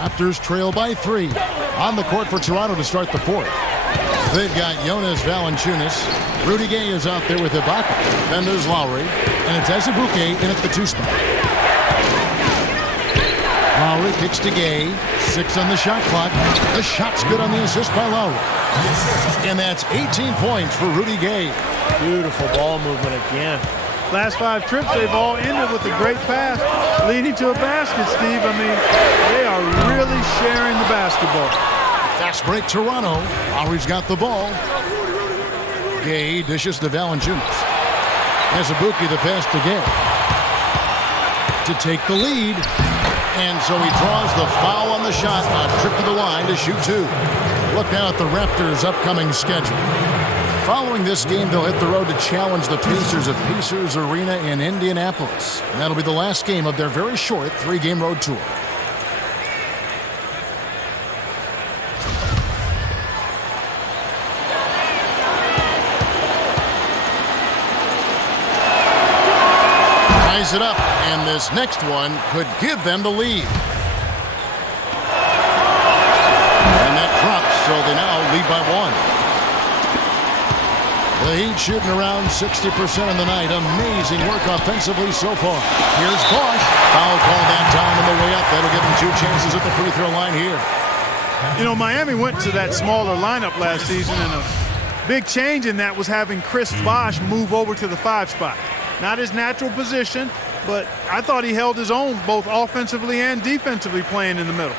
Raptors trail by 3. On the court for Toronto to start the fourth. They've got Jonas Valanciunas. Rudy Gay is out there with Ibaka. Then there's Lowry. And it's Azubuike in at the 2 spot. Lowry kicks to Gay. 6 on the shot clock. The shot's good on the assist by Lowry. And that's 18 points for Rudy Gay. Beautiful ball movement again. Last 5 trips, they've all ended with a great pass, leading to a basket, Steve. I mean, they are really sharing the basketball. Fast break, Toronto. Lowry's got the ball. Gay dishes to Valanciunas. Azubuike the pass to Gay. To take the lead. And so he draws the foul on the shot. A trip to the line to shoot 2. Look now at the Raptors' upcoming schedule. Following this game, they'll hit the road to challenge the Pacers at Pacers Arena in Indianapolis. And that'll be the last game of their very short 3-game road tour. ties it up, and this next one could give them the lead. And that drops, so they now lead by 1. The Heat shooting around 60% of the night. Amazing work offensively so far. Here's Bosch. Foul call that time on the way up. That'll give them 2 chances at the free throw line here. You know, Miami went to that smaller lineup last season, and a big change in that was having Chris Bosch move over to the 5 spot. Not his natural position, but I thought he held his own both offensively and defensively playing in the middle.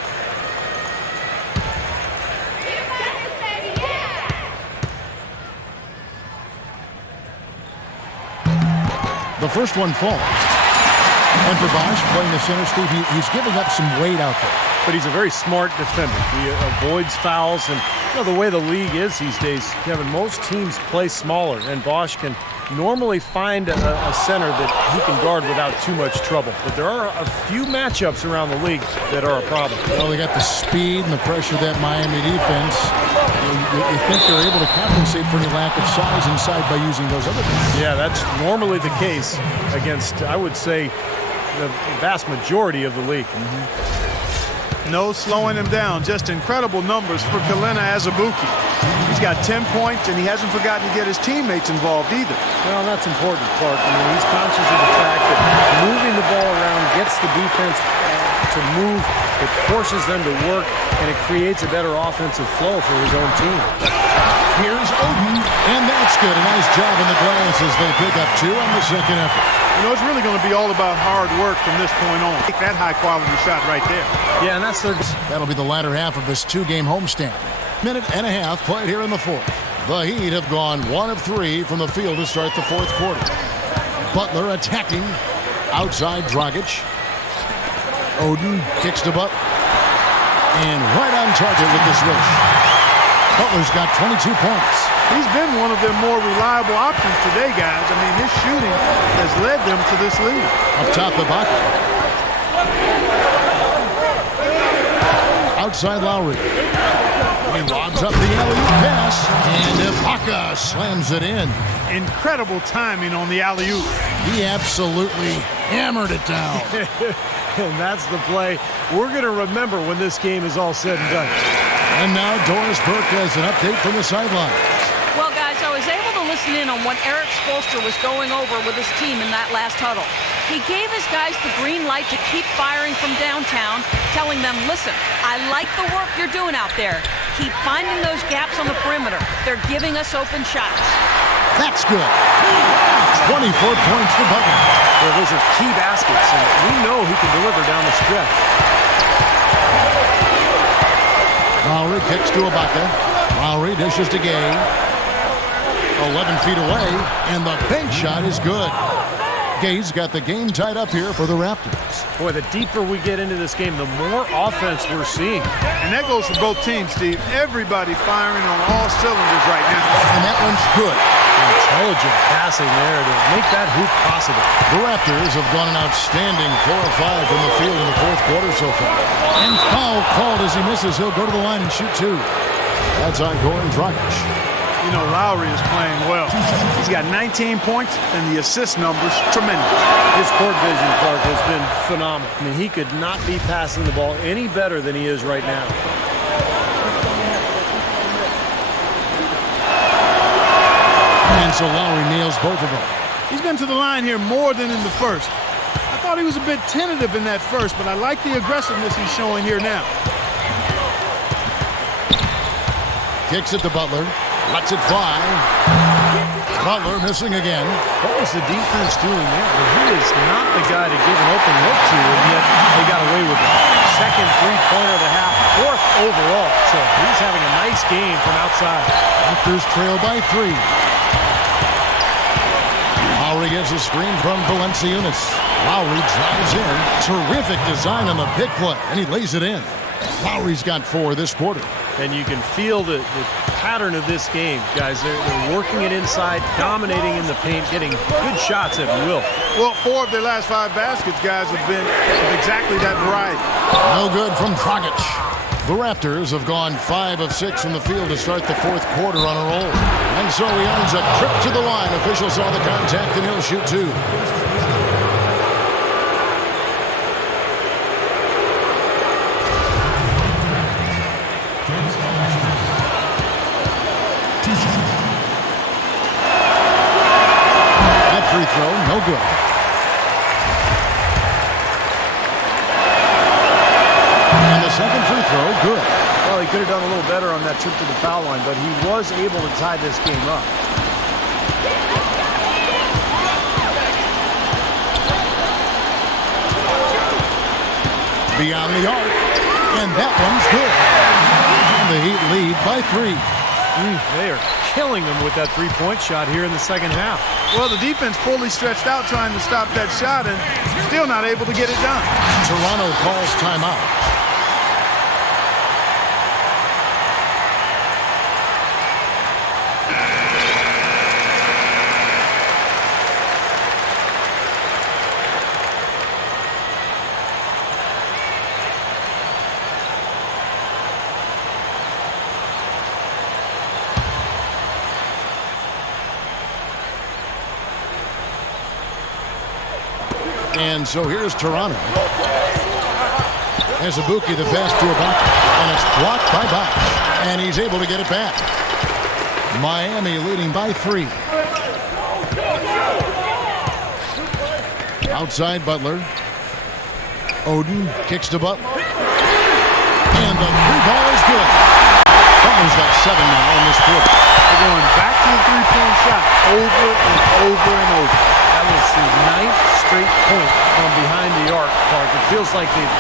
The first one falls. And for Bosch playing the center, Steve, he's giving up some weight out there. But he's a very smart defender. He avoids fouls, and the way the league is these days, Kevin, most teams play smaller, and Bosch can normally find a center that he can guard without too much trouble. But there are a few matchups around the league that are a problem. Well, they got the speed and the pressure of that Miami defense. You think they're able to compensate for any lack of size inside by using those other things. Yeah, that's normally the case against, I would say, the vast majority of the league. No slowing him down. Just incredible numbers for Kalena Azubuike. He's got 10 points, and he hasn't forgotten to get his teammates involved either. Well, that's important, Clark. I mean, he's conscious of the fact that moving the ball around gets the defense to move, it forces them to work, and it creates a better offensive flow for his own team. Here's Oden, and that's good. A nice job in the glass as they pick up 2 on the second effort. You know, it's really going to be all about hard work from this point on. Take that high-quality shot right there. Yeah, and that's their... That'll be the latter half of this 2-game homestand. Minute and a half played here in the 4th. The Heat have gone 1 of 3 from the field to start the 4th quarter. Butler attacking. Outside Dragic. Oden kicks to Butler. And right on target with this wish. Butler's got 22 points. He's been one of their more reliable options today, guys. I mean, his shooting has led them to this lead. Up top, Ibaka. Outside Lowry. He lobs up the alley-oop pass, and Ibaka slams it in. Incredible timing on the alley-oop. He absolutely hammered it down. And that's the play we're going to remember when this game is all said and done. And now Doris Burke has an update from the sideline. Well, guys, I was able to listen in on what Eric Spoelstra was going over with his team in that last huddle. He gave his guys the green light to keep firing from downtown, telling them, listen, I like the work you're doing out there. Keep finding those gaps on the perimeter. They're giving us open shots. That's good. 24 points for Butler. Well, those are key baskets, and we know he can deliver down the stretch. Lowry kicks to Ibaka. Lowry dishes to Gay. 11 feet away, and the bank shot is good. Gay's got the game tied up here for the Raptors. Boy, the deeper we get into this game, the more offense we're seeing. And that goes for both teams, Steve. Everybody firing on all cylinders right now. And that one's good. Intelligent passing there to make that hoop possible. The Raptors have gone an outstanding 4 of 5 from the field in the 4th quarter so far. And foul called as he misses. He'll go to the line and shoot 2. That's on Goran Dragic. You know, Lowry is playing well. He's got 19 points, and the assist numbers tremendous. His court vision, Clark, has been phenomenal. I mean, he could not be passing the ball any better than he is right now. And so Lowry nails both of them. He's been to the line here more than in the first. I thought he was a bit tentative in that first, but I like the aggressiveness he's showing here now. Kicks it to Butler. Lets it fly. Butler missing again. What was the defense doing there? He is not the guy to give an open look to, and yet they got away with it. Second three-pointer of the half, 4th overall. So he's having a nice game from outside. Raptors trail by 3. Lowry gets a screen from Valanciunas. Lowry drives in. Terrific design on the pick play, and he lays it in. Lowry's got 4 this quarter. And you can feel the pattern of this game, guys. They're working it inside, dominating in the paint, getting good shots at will. Well, 4 of their last 5 baskets, guys, have been of exactly that variety. No good from Dragic. The Raptors have gone 5 of 6 from the field to start the 4th quarter on a roll. And so he earns a trip to the line. Officials saw the contact, and he'll shoot 2. good. And the second free throw, good. Well, he could have done a little better on that trip to the foul line, but he was able to tie this game up. Beyond the arc, and that one's good. And the Heat lead by 3. They are killing him with that three-point shot here in the second half. Well, the defense fully stretched out trying to stop that shot and still not able to get it done. Toronto calls timeout. And so here's Toronto. Azubuike, the pass to Ibaka, and it's blocked by Bosch, and he's able to get it back. Miami leading by 3. Outside Butler. Oden kicks to Butler. And the 3-ball is good. Butler's got 7 now in this quarter. They're going back to the three-point shot over and over and over. That was the 9th straight point from behind the arc, Clark. It feels like they're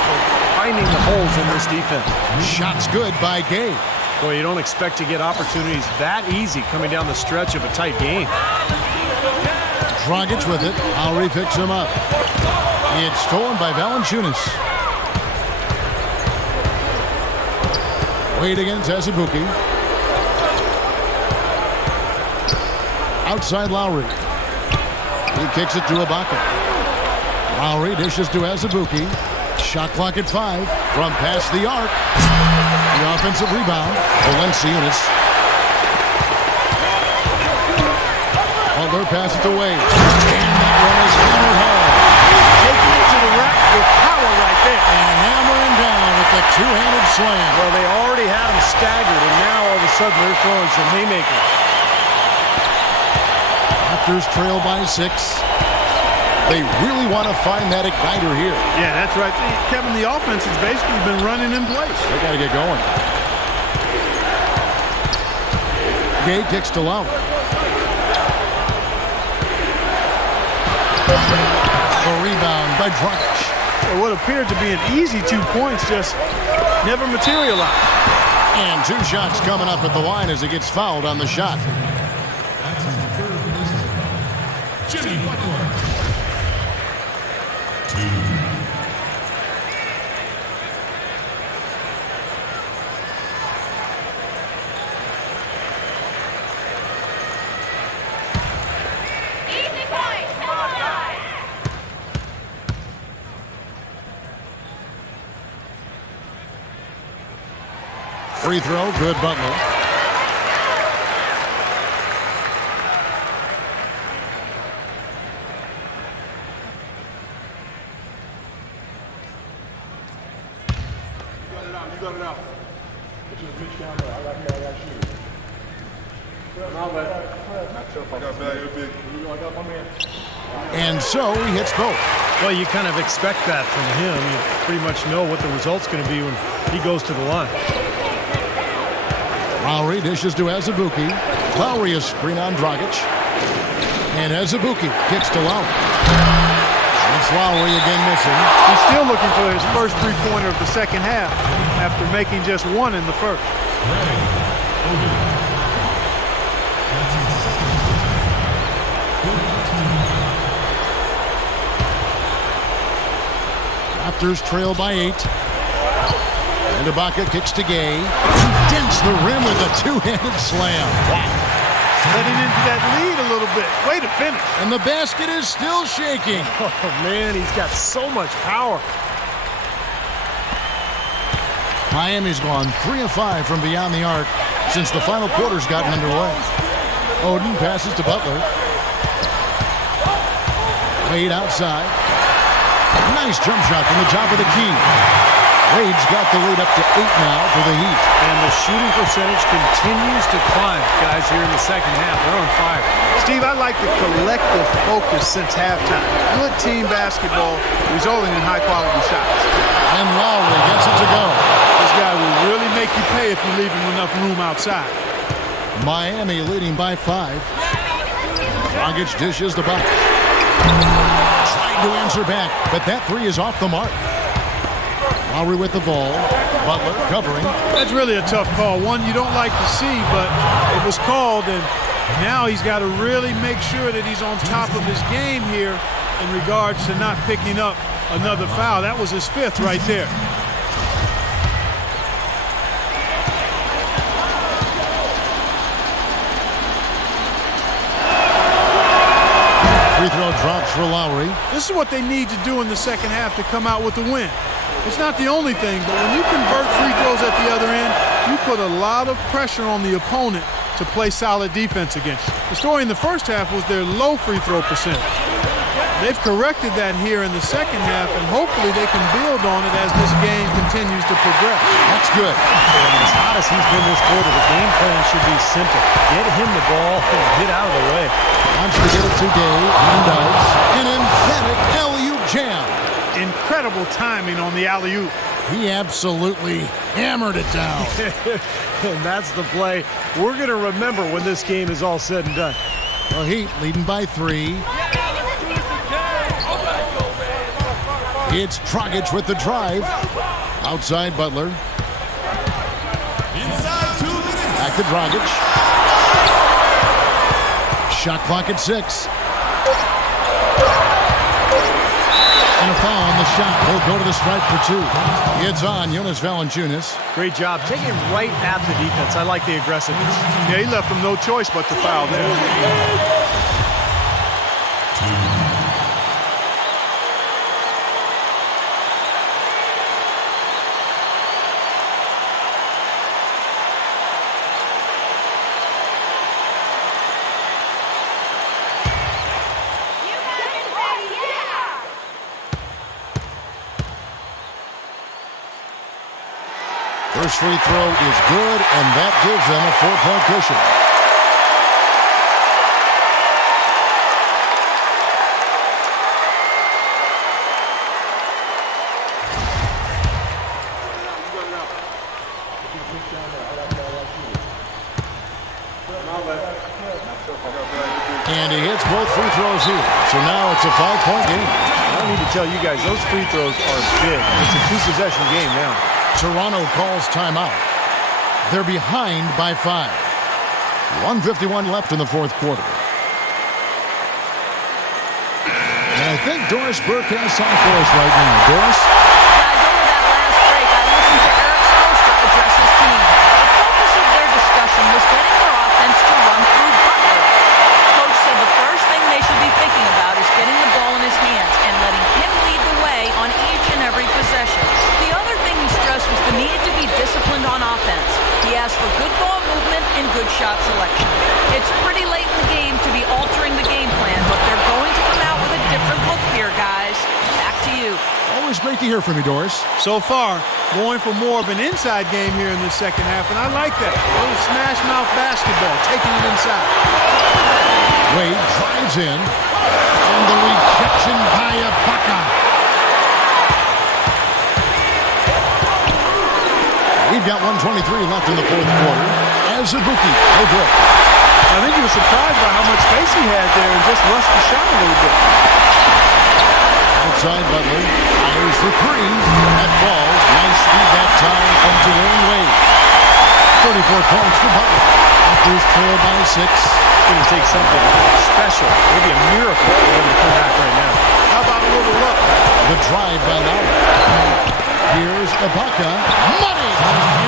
finding the holes in this defense. Shot's good by Gay. Boy, you don't expect to get opportunities that easy coming down the stretch of a tight game. Dragic with it. Lowry picks him up. It's stolen by Valanciunas. Wade against Azubuike. Outside Lowry. He kicks it to Ibaka. Lowry dishes to Azubuike. Shot clock at 5 from past the arc. The offensive rebound. Valanciunas. Butler passes it away. And that one is hammered home. Taking it to the rack with power right there. And hammering down with the two-handed slam. Well, they already had him staggered, and now all of a sudden they're throwing some haymakers. Raptors trail by 6. They really want to find that igniter here. Yeah, that's right. Kevin, the offense has basically been running in place. They got to get going. Gay kicks to Lowry. A rebound by Dragic. Well, what appeared to be an easy 2 points just never materialized. And 2 shots coming up at the line as he gets fouled on the shot. Jimmy Butler. 2. Free throw, good Butler. And so he hits both. Well, you kind of expect that from him. You pretty much know what the result's going to be when he goes to the line. Lowry dishes to Azubuike. Lowry is screen on Dragic. And Azubuike kicks to Lowry. It's Lowry again missing. He's still looking for his first three-pointer of the second half after making just 1 in the first. Raptors trail by 8. And Ibaka kicks to Gay. Dents the rim with a two-handed slam. Heading into that lead a little bit. Way to finish. And the basket is still shaking. Oh, man, he's got so much power. Miami's gone 3 of 5 from beyond the arc since the final quarter's gotten underway. Oden passes to Butler. Wade outside. Nice jump shot from the top of the key. Wade's got the lead up to 8 now for the Heat. And the shooting percentage continues to climb, guys, here in the second half. They're on fire. Steve, I like the collective focus since halftime. Good team basketball resulting in high-quality shots. And Lowry gets it to go. This guy will really make you pay if you leave him enough room outside. Miami leading by 5. Dragic dishes the bucket. Trying to answer back, but that three is off the mark. Lowry with the ball. Butler covering. That's really a tough call. One you don't like to see, but it was called, and now he's got to really make sure that he's on top of his game here in regards to not picking up another foul. That was his 5th right there. Free throw drops for Lowry. This is what they need to do in the second half to come out with a win. It's not the only thing, but when you convert free throws at the other end, you put a lot of pressure on the opponent to play solid defense against you. The story in the first half was their low free throw percentage. They've corrected that here in the second half, and hopefully they can build on it as this game continues to progress. That's good. And as hot as he's been this quarter, the game plan should be simple. Get him the ball and get out of the way. Wants to get it to Gay and does. An emphatic alley-oop jam. Incredible timing on the alley-oop. He absolutely hammered it down. And that's the play we're going to remember when this game is all said and done. The Heat leading by 3. It's Dragic with the drive. Outside Butler. Inside 2 minutes. Back to Dragic. Shot clock at 6. And a foul on the shot. He'll go to the stripe for 2. It's on Jonas Valanciunas. Great job. Taking right at the defense. I like the aggressiveness. Yeah, he left him no choice but to foul there. First free throw is good, and that gives them a 4-point cushion. And he hits both free throws here. So now it's a 5-point game. I don't need to tell you guys, those free throws are big. It's a 2-possession game now. Toronto calls timeout. They're behind by 5. 1:51 left in the fourth quarter. And I think Doris Burke has something for us right now. Doris? Over that last break, I listened to Eric Spoelstra address his team. The focus of their discussion was getting their offense to run through Butler. Coach said the first thing they should be thinking about is getting the ball in his hands and letting him lead the way on each and every possession. The other thing he stressed was the need to be disciplined on offense. He asked for good ball movement and good shot selection. It's pretty late in the game to be altering the game plan, but they're going to come out with a different look here, guys. Back to you. Always great to hear from you, Doris. So far, going for more of an inside game here in the second half, and I like that. A little smash mouth basketball, taking it inside. Wade drives in, and the rejection by Ibaka. We've got 1:23 left in the fourth quarter. As Ibuki, no good. I think he was surprised by how much space he had there and just rushed the shot a little bit. Outside Butler, fires for 3. That falls. Nice speed that time from Dwayne Wade. 34 points for Butler. Raptors trail by 6. It's going to take something special, maybe a miracle for them to come back right now. How about a little luck? The drive by Lowry. Here's Ibaka. Money!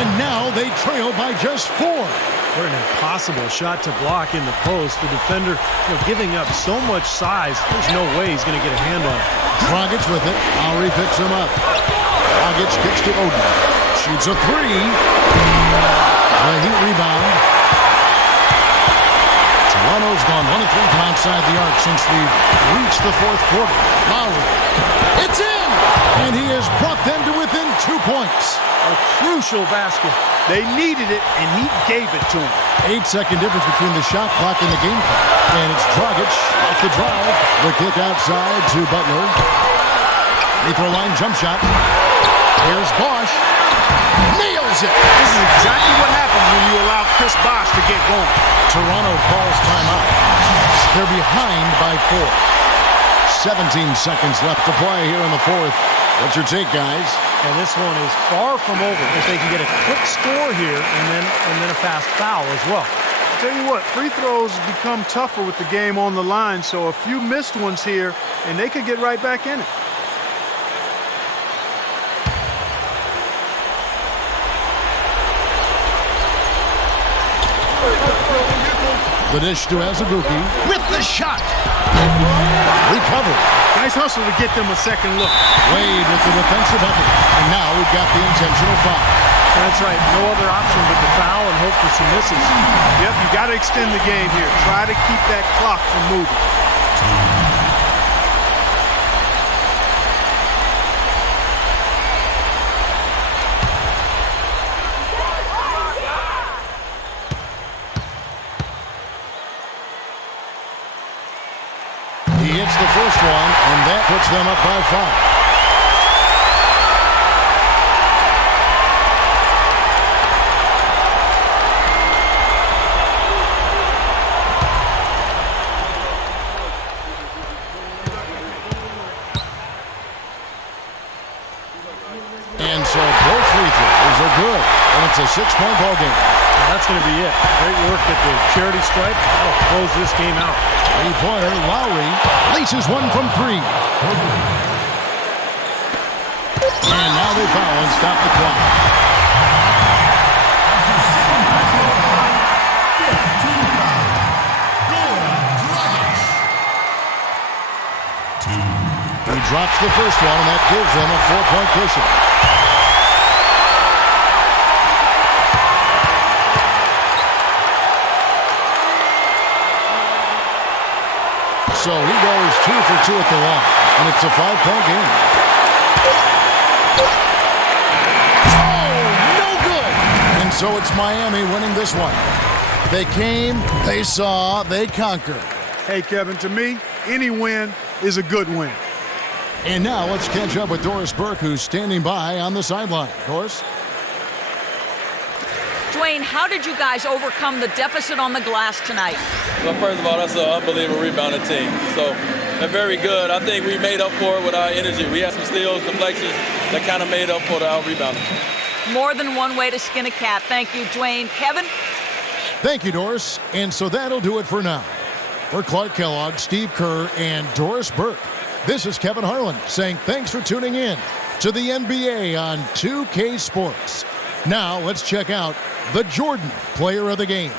And now they trail by just 4. What an impossible shot to block in the post. The defender, giving up so much size, there's no way he's going to get a hand on it. Dragic with it. Lowry picks him up. Dragic kicks to Odin. Shoots a 3. The Heat rebound. Toronto's gone 1 of 3 from outside the arc since we've reached the fourth quarter. Lowry. It's in! And he has brought them to within 2 points. A crucial basket. They needed it, and he gave it to them. 8-second difference between the shot clock and the game clock. And it's Dragic off the drive. The kick outside to Butler. Free throw line jump shot. Here's Bosch. Nails it. This is exactly what happens when you allow Chris Bosh to get going. Toronto calls timeout. They're behind by 4. 17 seconds left to play here in the fourth. What's your take, guys? And this one is far from over. If they can get a quick score here and then a fast foul as well. Tell you what, free throws become tougher with the game on the line, so a few missed ones here, and they could get right back in it. The dish to Azubuike with the shot. Recovered. Nice hustle to get them a second look. Wade with the defensive effort. And now we've got the intentional foul. That's right. No other option but to foul and hope for some misses. Yep, you got to extend the game here. Try to keep that clock from moving. He hits the first one, and that puts them up by 5. And so both free throws are good, and it's a 6-point ball game. And that's going to be it. Great work at the charity stripe. That'll close this game out. Three-pointer, Lowry laces one from 3. And now they foul and stop the clock. He drops the first one, and that gives them a 4-point cushion. So he goes 2 for 2 at the line, and it's a 5-point game. Oh, no good! And so it's Miami winning this one. They came, they saw, they conquered. Hey, Kevin, to me, any win is a good win. And now let's catch up with Doris Burke, who's standing by on the sideline. Doris? Dwayne, how did you guys overcome the deficit on the glass tonight? Well, first of all, that's an unbelievable rebounding team. So they're very good. I think we made up for it with our energy. We had some steals, deflections that kind of made up for our rebounding. More than one way to skin a cat. Thank you, Dwayne. Kevin? Thank you, Doris. And so that'll do it for now. For Clark Kellogg, Steve Kerr, and Doris Burke, this is Kevin Harlan saying thanks for tuning in to the NBA on 2K Sports. Now let's check out the Jordan Player of the Game.